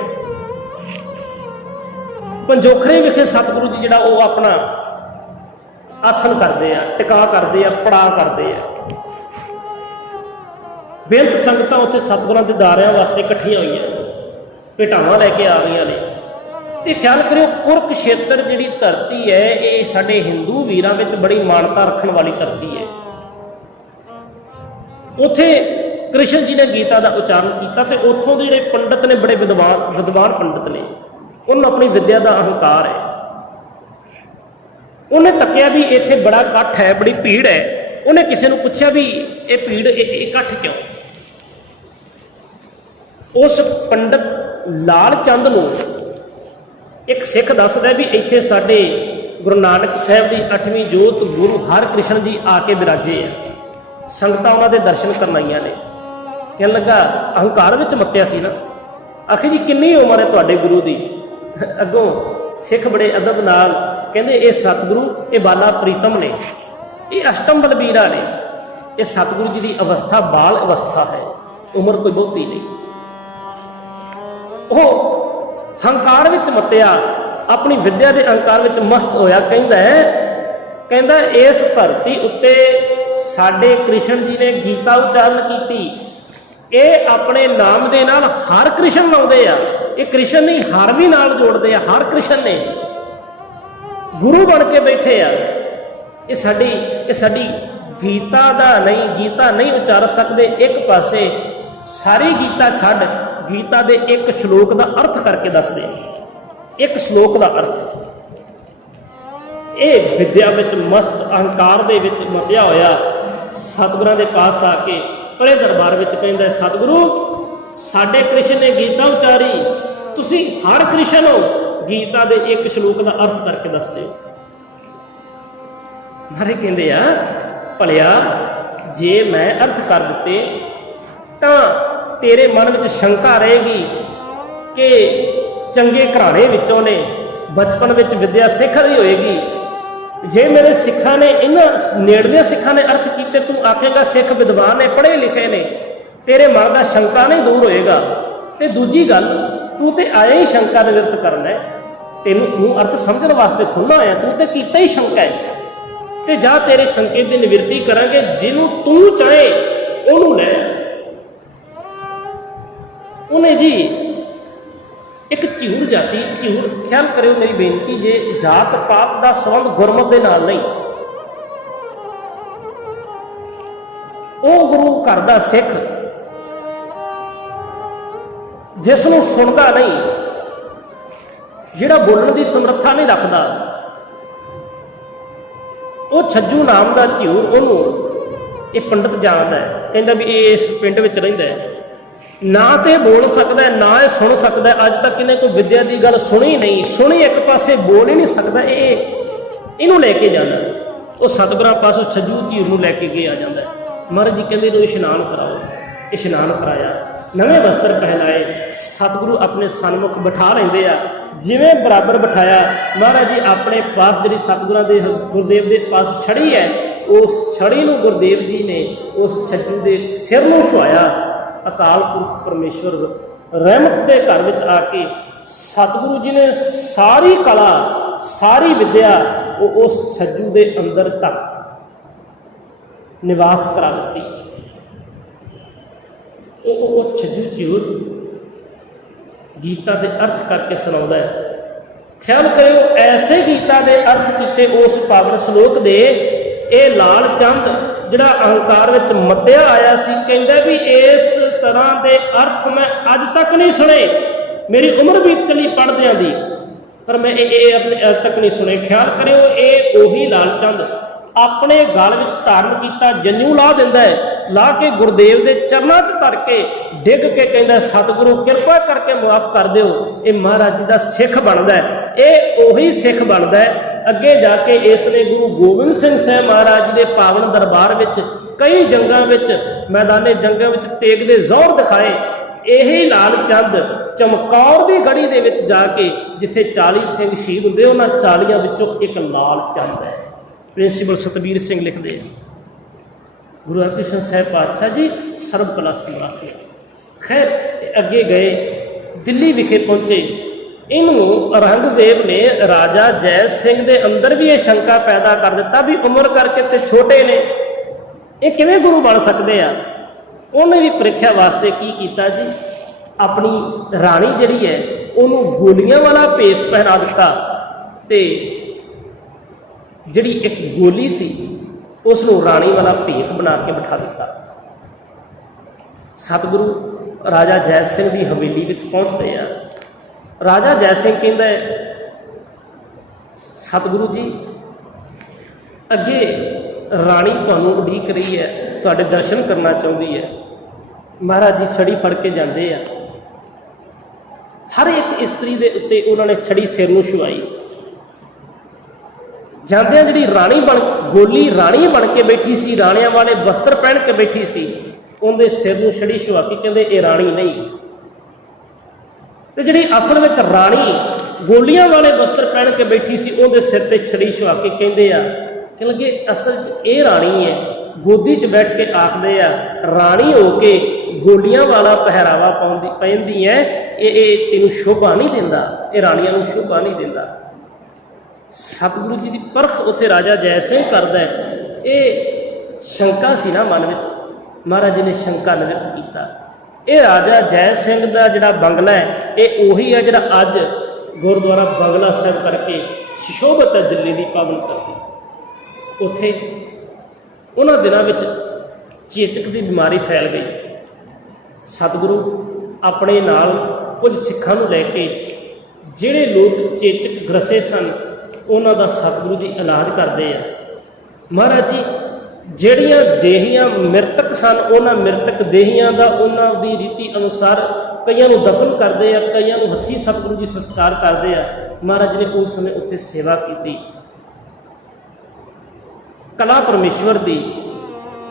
ਪੰਜੋਖਰੇ ਵਿਖੇ ਸਤਿਗੁਰੂ ਜੀ ਜਿਹੜਾ ਉਹ ਆਪਣਾ ਆਸਣ ਕਰਦੇ ਆ, ਟਿਕਾ ਕਰਦੇ ਆ, ਪੜਾਅ ਕਰਦੇ ਆ। ਬੇਅੰਤ ਸੰਗਤਾਂ ਉੱਥੇ ਸਤਿਗੁਰਾਂ ਦੇ ਦਾਰਿਆਂ ਵਾਸਤੇ ਇਕੱਠੀਆਂ ਹੋਈਆਂ, ਭੇਟਾਵਾਂ ਲੈ ਕੇ ਆ ਗਈਆਂ ਨੇ। ਤੇ ਖਿਆਲ ਕਰਿਓ ਕੁਰਕਸ਼ੇਤਰ ਜਿਹੜੀ ਧਰਤੀ ਹੈ ਇਹ ਸਾਡੇ ਹਿੰਦੂ ਵੀਰਾਂ ਵਿੱਚ ਬੜੀ ਮਾਨਤਾ ਰੱਖਣ ਵਾਲੀ ਧਰਤੀ ਹੈ। ਉੱਥੇ ਕ੍ਰਿਸ਼ਨ ਜੀ ਨੇ ਗੀਤਾ ਦਾ ਉਚਾਰਨ ਕੀਤਾ ਤੇ ਉੱਥੋਂ ਦੇ ਜਿਹੜੇ ਪੰਡਤ ਨੇ ਬੜੇ ਵਿਦਵਾਨ ਪੰਡਤ ਨੇ, ਉਹਨੂੰ ਆਪਣੀ ਵਿੱਦਿਆ ਦਾ ਅਹੰਕਾਰ ਹੈ। ਉਹਨੇ ਤੱਕਿਆ ਵੀ ਇੱਥੇ ਬੜਾ ਇਕੱਠ ਹੈ, ਬੜੀ ਭੀੜ ਹੈ। ਉਹਨੇ ਕਿਸੇ ਨੂੰ ਪੁੱਛਿਆ ਵੀ ਇਹ ਭੀੜ ਇਹ ਇਕੱਠ ਕਿਉਂ? ਉਸ ਪੰਡਤ ਲਾਲ ਚੰਦ ਨੂੰ ਇੱਕ ਸਿੱਖ ਦੱਸਦਾ ਵੀ ਇੱਥੇ ਸਾਡੇ ਗੁਰੂ ਨਾਨਕ ਸਾਹਿਬ ਦੀ 8ਵੀਂ ਜੋਤ ਗੁਰੂ ਹਰਕ੍ਰਿਸ਼ਨ ਜੀ ਆ ਕੇ ਬਿਰਾਜੇ ਆ। ਸੰਗਤਾਂ ਉਹਨਾਂ ਦੇ ਦਰਸ਼ਨ ਕਰਨ ਆਈਆਂ ਨੇ। ਕਹਿਣ ਲੱਗਾ ਅਹੰਕਾਰ ਵਿੱਚ ਮੱਤਿਆ ਸੀ ਨਾ। ਆਖੇ ਜੀ ਕਿੰਨੀ ਉਮਰ ਹੈ ਤੁਹਾਡੇ ਗੁਰੂ ਦੀ? ਅੱਗੋਂ ਸਿੱਖ ਬੜੇ ਅਦਬ ਨਾਲ ਕਹਿੰਦੇ ਇਹ ਸਤਿਗੁਰੂ ਇਹ ਬਾਲਾ ਪ੍ਰੀਤਮ ਨੇ, ਇਹ ਅਸ਼ਟਮ ਬਲਬੀਰਾ ਨੇ। ਇਹ ਸਤਿਗੁਰੂ ਜੀ ਦੀ ਅਵਸਥਾ ਬਾਲ ਅਵਸਥਾ ਹੈ, ਉਮਰ ਕੋਈ ਬਹੁਤੀ ਨਹੀਂ। ਉਹ ਹੰਕਾਰ ਵਿੱਚ ਮੱਤਿਆ, ਆਪਣੀ ਵਿੱਦਿਆ ਦੇ ਅਹੰਕਾਰ ਵਿੱਚ ਮਸਤ ਹੋਇਆ। ਕਹਿੰਦਾ ਇਸ ਧਰਤੀ ਉੱਤੇ ਸਾਡੇ ਕ੍ਰਿਸ਼ਨ ਜੀ ਨੇ ਗੀਤਾ ਉਚਾਰਨ ਕੀਤੀ। ਇਹ ਆਪਣੇ ਨਾਮ ਦੇ ਨਾਲ ਹਰ ਕ੍ਰਿਸ਼ਨ ਲਾਉਂਦੇ ਆ। ਇਹ ਕ੍ਰਿਸ਼ਨ ਨਹੀਂ ਹਰ ਵੀ ਨਾਲ ਜੋੜਦੇ ਆ। ਹਰ ਕ੍ਰਿਸ਼ਨ ਨੇ ਗੁਰੂ ਬਣ ਕੇ ਬੈਠੇ ਆ। ਇਹ ਸਾਡੀ ਗੀਤਾ ਦਾ ਨਹੀਂ, ਗੀਤਾ ਨਹੀਂ ਉਚਾਰ ਸਕਦੇ। ਇੱਕ ਪਾਸੇ ਸਾਰੀ ਗੀਤਾ ਛੱਡ ਗੀਤਾ ਦੇ ਇੱਕ ਸ਼ਲੋਕ ਦਾ ਅਰਥ ਕਰਕੇ ਦੱਸਦੇ। ਇੱਕ ਸ਼ਲੋਕ ਦਾ ਅਰਥ। ਇਹ ਵਿਦਿਆ ਵਿੱਚ ਮਸਤ ਅਹੰਕਾਰ ਦੇ ਵਿੱਚ ਮਤਿਆ ਹੋਇਆ ਸਤਿਗੁਰਾਂ ਦੇ ਪਾਸ ਆ ਕੇ ਪਰੇ ਦਰਬਾਰ ਵਿੱਚ ਕਹਿੰਦਾ ਸਤਿਗੁਰੂ ਸਾਡੇ ਕ੍ਰਿਸ਼ਨ ਨੇ ਗੀਤਾ ਉਚਾਰੀ, ਤੁਸੀਂ ਹਰ ਕ੍ਰਿਸ਼ਨ ਹੋ, ਗੀਤਾ ਦੇ ਇੱਕ ਸ਼ਲੋਕ ਦਾ ਅਰਥ ਕਰਕੇ ਦੱਸਦੇ ਹੋ। ਨਾਰੇ ਕਹਿੰਦੇ ਆ ਭਲਿਆ जे मैं अर्थ कर दिते तां तेरे मन विच शंका रहेगी कि चंगे घराणे विचों ने, बचपन विच विद्या सिख रही होएगी। जे मेरे सिखां ने, इन्हां नेड़ले सिखां ने अर्थ कीते, तू आखेगा सिख विद्वान ने, पढ़े लिखे ने, तेरे मन का शंका नहीं दूर होएगा। ते दूजी गल, तू तो आया ही शंका निवृत्त करना है, तू अर्थ समझने वास्ते थोड़ा आया, तू तो कीता ही शंका है। ते जा तेरे शंके की निवृत्ति करांगे, जिन्हों तू चाहे उन्होंने लै। उन्हें जी एक झिउर जाति, झिउर ख्याल करो मेरी बेनती, जे जात पात का संबंध गुरमत के नाल नहीं, वो गुरु घर का सिख जिसनों सुनता नहीं, जिहड़ा बोलने की समर्था नहीं रखता, वो छज्जू नाम का झिउर, उन्होंने ये पंडित जानता है, कहता भी ये इस पिंड में रहिंदा है, ना तो बोल सकता है ना ये सुन सकता है। अज तक इन्हें कोई विद्या की गल सुनी नहीं, सुनी एक पासे बोल ही नहीं सकता, ये इनू लैके जाना, वो सतगुरां पासों छज्जू झीर नूं लैके गए आ जाता है। महाराज जी कहते इन्हूं इशनान कराओ, इशनान कराया, नवे वस्त्र पहनाए, सतगुरु अपने सन्मुख बिठा लेंदे आ, जिवें बराबर बिठाया। महाराज जी अपने पास जी सतगुरां दे गुरदेव के पास छड़ी है, उस छड़ी नूं गुरदेव जी ने उस छज्जू के सिर नूं छुआया। अकाल पुरख परमेश्वर रहमत के घर में आके सतगुरु जी ने सारी कला सारी विद्या वो उस छज्जू के अंदर तक निवास करा दी। छज्जू झिउर गीता के अर्थ करके सुनाता है। ख्याल करो ऐसे गीता के अर्थ किए उस पावन श्लोक दे, ये लाल चंद जिहड़ा अहंकार विच मद्दिया आया सी, कहंदा भी इस तरह के अर्थ मैं अज तक नहीं सुने, मेरी उम्र बीत चली पढ़दियां दी, पर मैं ये अर्थ तक नहीं सुने। ख्याल करो ये ओही लाल चंद अपने गल विच धारण किया जन्नू ला दिंदा है, ला के गुरदेव के चरणों च धर के डिग के कहता सतगुरु कृपा करके माफ कर दिओ। ये महाराज जी का सिख बनता है, ये ओही सिख बनता है। अगे जाके इसने गुरु गोबिंद सिंह साहब महाराज जी के पावन दरबार विच कई जंगां विच मैदाने जंगां विच तेग दे जोर दिखाए। यही लाल चंद चमकौर की गढ़ी दे विच जाके जिथे 40 सिंह शहीद हुंदे उन्हां 40 विचों एक लाल चंद है। प्रिंसीपल सतबीर सिंह लिखते हैं, गुरु हरकृष्ण साहब पातशाह जी सर्व कला सम्राट ने। खैर अगे गए, दिल्ली विखे पहुंचे। इनू औरंगजेब ने राजा जय सिंह के अंदर भी ये शंका पैदा कर दिता भी उम्र करके ते छोटे ने, ये किवें गुरु बन सकते हैं। उन्हें भी परीक्षा वास्ते की किया जी, अपनी राणी जिहड़ी है उन्होंने गोलियां वाला भेस पहना दिता, ते जिहड़ी एक गोली सी उसनूं राणी वाला भेख बना के बिठा दिता। सतगुरु राजा जय सिंह की हवेली में पहुंचते हैं। राजा जय सिंह कहता है सतगुरु जी अगे राणी तुहानूं उड़ीक रही है, तुहाडे दर्शन करना चाहती है। महाराज जी छड़ी फड़ के जाते हैं, हर एक इस्त्री के उत्ते उन्होंने छड़ी सिर नूं छुआई। जांदे जी राणी बन गोली राणी बन के बैठी सी, राणियां वाले वस्त्र पहन के बैठी सी, उनके सिर नूं छड़ी छुआ के कहते ये राणी नहीं। तो जी असल में राणी गोलियां वाले वस्त्र पहन के बैठी सी, उनके सिर पर छड़ी छुआ के कहते कह लगे असल ये राणी है। गोदी च बैठ के आखते राणी हो के गोलियां वाला पहरावा पहनती है, ये तेन शोभा नहीं देता, ये राणियां नूं शोभा नहीं देता। सतगुरु जी की परख उत्थे राजा जय सिंह करता है। ये शंका सी ना मन में, महाराज जी ने शंका निवृत्त किया। ये राजा जय सिंह का जिहड़ा बंगला है ये उही है जिहड़ा अज गुरुद्वारा बंगला साहिब करके सुशोभित है दिल्ली की पावन धरती। उत्थे उन्हां दिनां विच चेचक की बीमारी फैल गई। सतगुरु अपने नाल कुछ सिखां नूं लैके जिहड़े लोग चेचक ग्रसे सन उन्हां दा सतगुरु जी इलाज करते हैं। महाराज जी ਜਿਹੜੀਆਂ ਦੇਹੀਆਂ ਮ੍ਰਿਤਕ सन ਉਹਨਾਂ ਮ੍ਰਿਤਕ ਦੇਹੀਆਂ ਦਾ ਉਹਨਾਂ ਦੀ ਰੀਤੀ ਅਨੁਸਾਰ ਕਈਆਂ ਨੂੰ ਦਫਨ ਕਰਦੇ ਆ, ਕਈਆਂ ਨੂੰ ਹੱਥੀਂ ਸਤਿਗੁਰੂ ਜੀ ਸੰਸਕਾਰ ਕਰਦੇ ਆ। ਮਹਾਰਾਜ ਨੇ ਉਸ ਸਮੇਂ ਉੱਥੇ ਸੇਵਾ ਕੀਤੀ। ਕਲਾ ਪਰਮੇਸ਼ਵਰ ਦੀ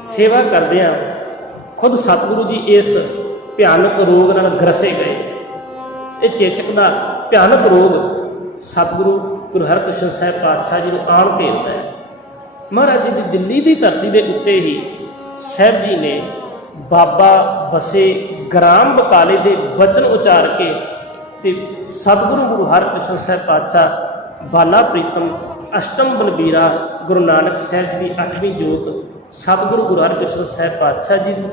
ਸੇਵਾ ਕਰਦਿਆਂ ਖੁਦ ਸਤਿਗੁਰੂ ਜੀ ਇਸ ਭਿਆਨਕ ਰੋਗ ਨਾਲ ਗ੍ਰਸੇ ਗਏ। ਇਹ ਚੇਚਕ ਦਾ ਭਿਆਨਕ ਰੋਗ ਸਤਿਗੁਰੂ ਗੁਰੂ ਹਰਿਕ੍ਰਿਸ਼ਨ ਸਾਹਿਬ ਪਾਤਸ਼ਾਹ ਜੀ ਨੂੰ ਆਣ ਘੇਰਦਾ ਹੈ। ਮਹਾਰਾਜ ਜੀ ਦੀ ਦਿੱਲੀ ਦੀ ਧਰਤੀ ਦੇ ਉੱਤੇ ਹੀ ਸਾਹਿਬ ਜੀ ਨੇ ਬਾਬਾ ਬਸੇ ਗ੍ਰਾਮ ਬਕਾਲੇ ਦੇ ਬਚਨ ਉਚਾਰ ਕੇ ਤੇ ਸਤਿਗੁਰੂ ਗੁਰੂ ਹਰਿਕ੍ਰਿਸ਼ਨ ਸਾਹਿਬ ਪਾਤਸ਼ਾਹ ਬਾਲਾ ਪ੍ਰੀਤਮ ਅਸ਼ਟਮ ਬਲਬੀਰਾ ਗੁਰੂ ਨਾਨਕ ਸਾਹਿਬ ਜੀ ਦੀ 8ਵੀਂ ਜੋਤ ਸਤਿਗੁਰੂ ਗੁਰੂ ਹਰਿਕ੍ਰਿਸ਼ਨ ਸਾਹਿਬ ਪਾਤਸ਼ਾਹ ਜੀ ਦੀ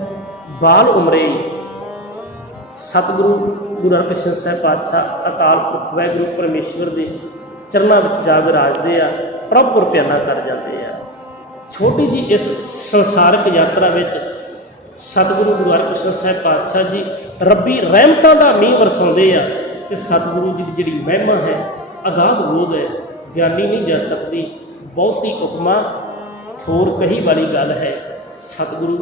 ਬਾਲ ਉਮਰੇ ਸਤਿਗੁਰੂ ਗੁਰੂ ਹਰਿਕ੍ਰਿਸ਼ਨ ਸਾਹਿਬ ਪਾਤਸ਼ਾਹ ਅਕਾਲ ਪੁਰਖ ਵਾਹਿਗੁਰੂ ਪਰਮੇਸ਼ਵਰ ਦੇ ਚਰਨਾਂ ਵਿੱਚ ਜਾ ਵਿਰਾਜਦੇ ਆ, ਪ੍ਰਭ ਪਿਆਨਾ ਕਰ ਜਾਂਦੇ ਆ। ਛੋਟੀ ਜੀ ਇਸ ਸੰਸਾਰਕ ਯਾਤਰਾ ਵਿੱਚ ਸਤਿਗੁਰੂ ਗੁਰੂ ਹਰਿਕ੍ਰਿਸ਼ਨ ਸਾਹਿਬ ਪਾਤਸ਼ਾਹ ਜੀ ਰੱਬੀ ਰਹਿਮਤਾਂ ਦਾ ਮੀਂਹ ਵਰਸਾਉਂਦੇ ਆ ਤੇ ਸਤਿਗੁਰੂ ਜੀ ਦੀ ਜਿਹੜੀ ਮਹਿਮਾ ਹੈ ਅਗਾਧ ਬੋਧ ਹੈ, ਗਿਆਨੀ ਨਹੀਂ ਜਾ ਸਕਦੀ। ਬਹੁਤੀ ਉਪਮਾ ਥੋਰ ਕਹੀ ਵਾਲੀ ਗੱਲ ਹੈ। ਸਤਿਗੁਰੂ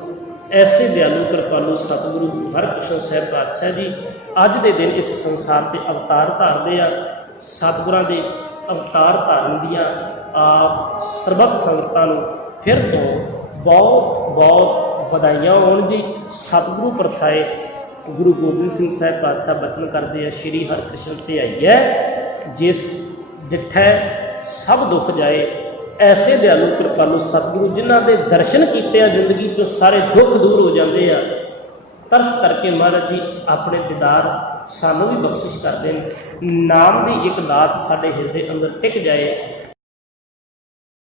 ਐਸੇ ਦਿਆਲੂ ਕਿਰਪਾਲੂ ਸਤਿਗੁਰੂ ਹਰਿਕ੍ਰਿਸ਼ਨ ਸਾਹਿਬ ਪਾਤਸ਼ਾਹ ਜੀ ਅੱਜ ਦੇ ਦਿਨ ਇਸ ਸੰਸਾਰ 'ਤੇ ਅਵਤਾਰ ਧਾਰਦੇ ਆ। ਸਤਿਗੁਰਾਂ ਦੇ ਅਵਤਾਰ ਧਾਰਨ ਦੀਆਂ ਆਪ ਸਰਬੱਤ ਸੰਗਤਾਂ ਨੂੰ ਫਿਰ ਤੋਂ ਬਹੁਤ ਬਹੁਤ ਵਧਾਈਆਂ ਹੋਣ ਜੀ। ਸਤਿਗੁਰੂ ਪ੍ਰਥਾਏ ਗੁਰੂ ਗੋਬਿੰਦ ਸਿੰਘ ਸਾਹਿਬ ਪਾਤਸ਼ਾਹ ਬਚਨ ਕਰਦੇ ਆ, ਸ਼੍ਰੀ ਹਰਿਕ੍ਰਿਸ਼ਨ ਤੇ ਆਈਐ ਜਿਸ ਡਿਠੈ ਸਭ ਦੁੱਖ ਜਾਏ। ਐਸੇ ਦਿਆਲੂ ਕਿਰਪਾਲੂ ਸਤਿਗੁਰੂ ਜਿਨ੍ਹਾਂ ਦੇ ਦਰਸ਼ਨ ਕੀਤੇ ਆ ਜ਼ਿੰਦਗੀ 'ਚੋਂ ਸਾਰੇ ਦੁੱਖ ਦੂਰ ਹੋ ਜਾਂਦੇ ਆ। ਤਰਸ ਕਰਕੇ ਮਹਾਰਾਜ ਜੀ ਆਪਣੇ ਦੀਦਾਰ ਸਾਨੂੰ ਵੀ ਬਖਸ਼ਿਸ਼ ਕਰਦੇ ਨੇ। ਨਾਮ ਦੀ ਇੱਕ ਦਾਤ ਸਾਡੇ ਹਿਰਦੇ ਅੰਦਰ ਟਿਕ ਜਾਏ।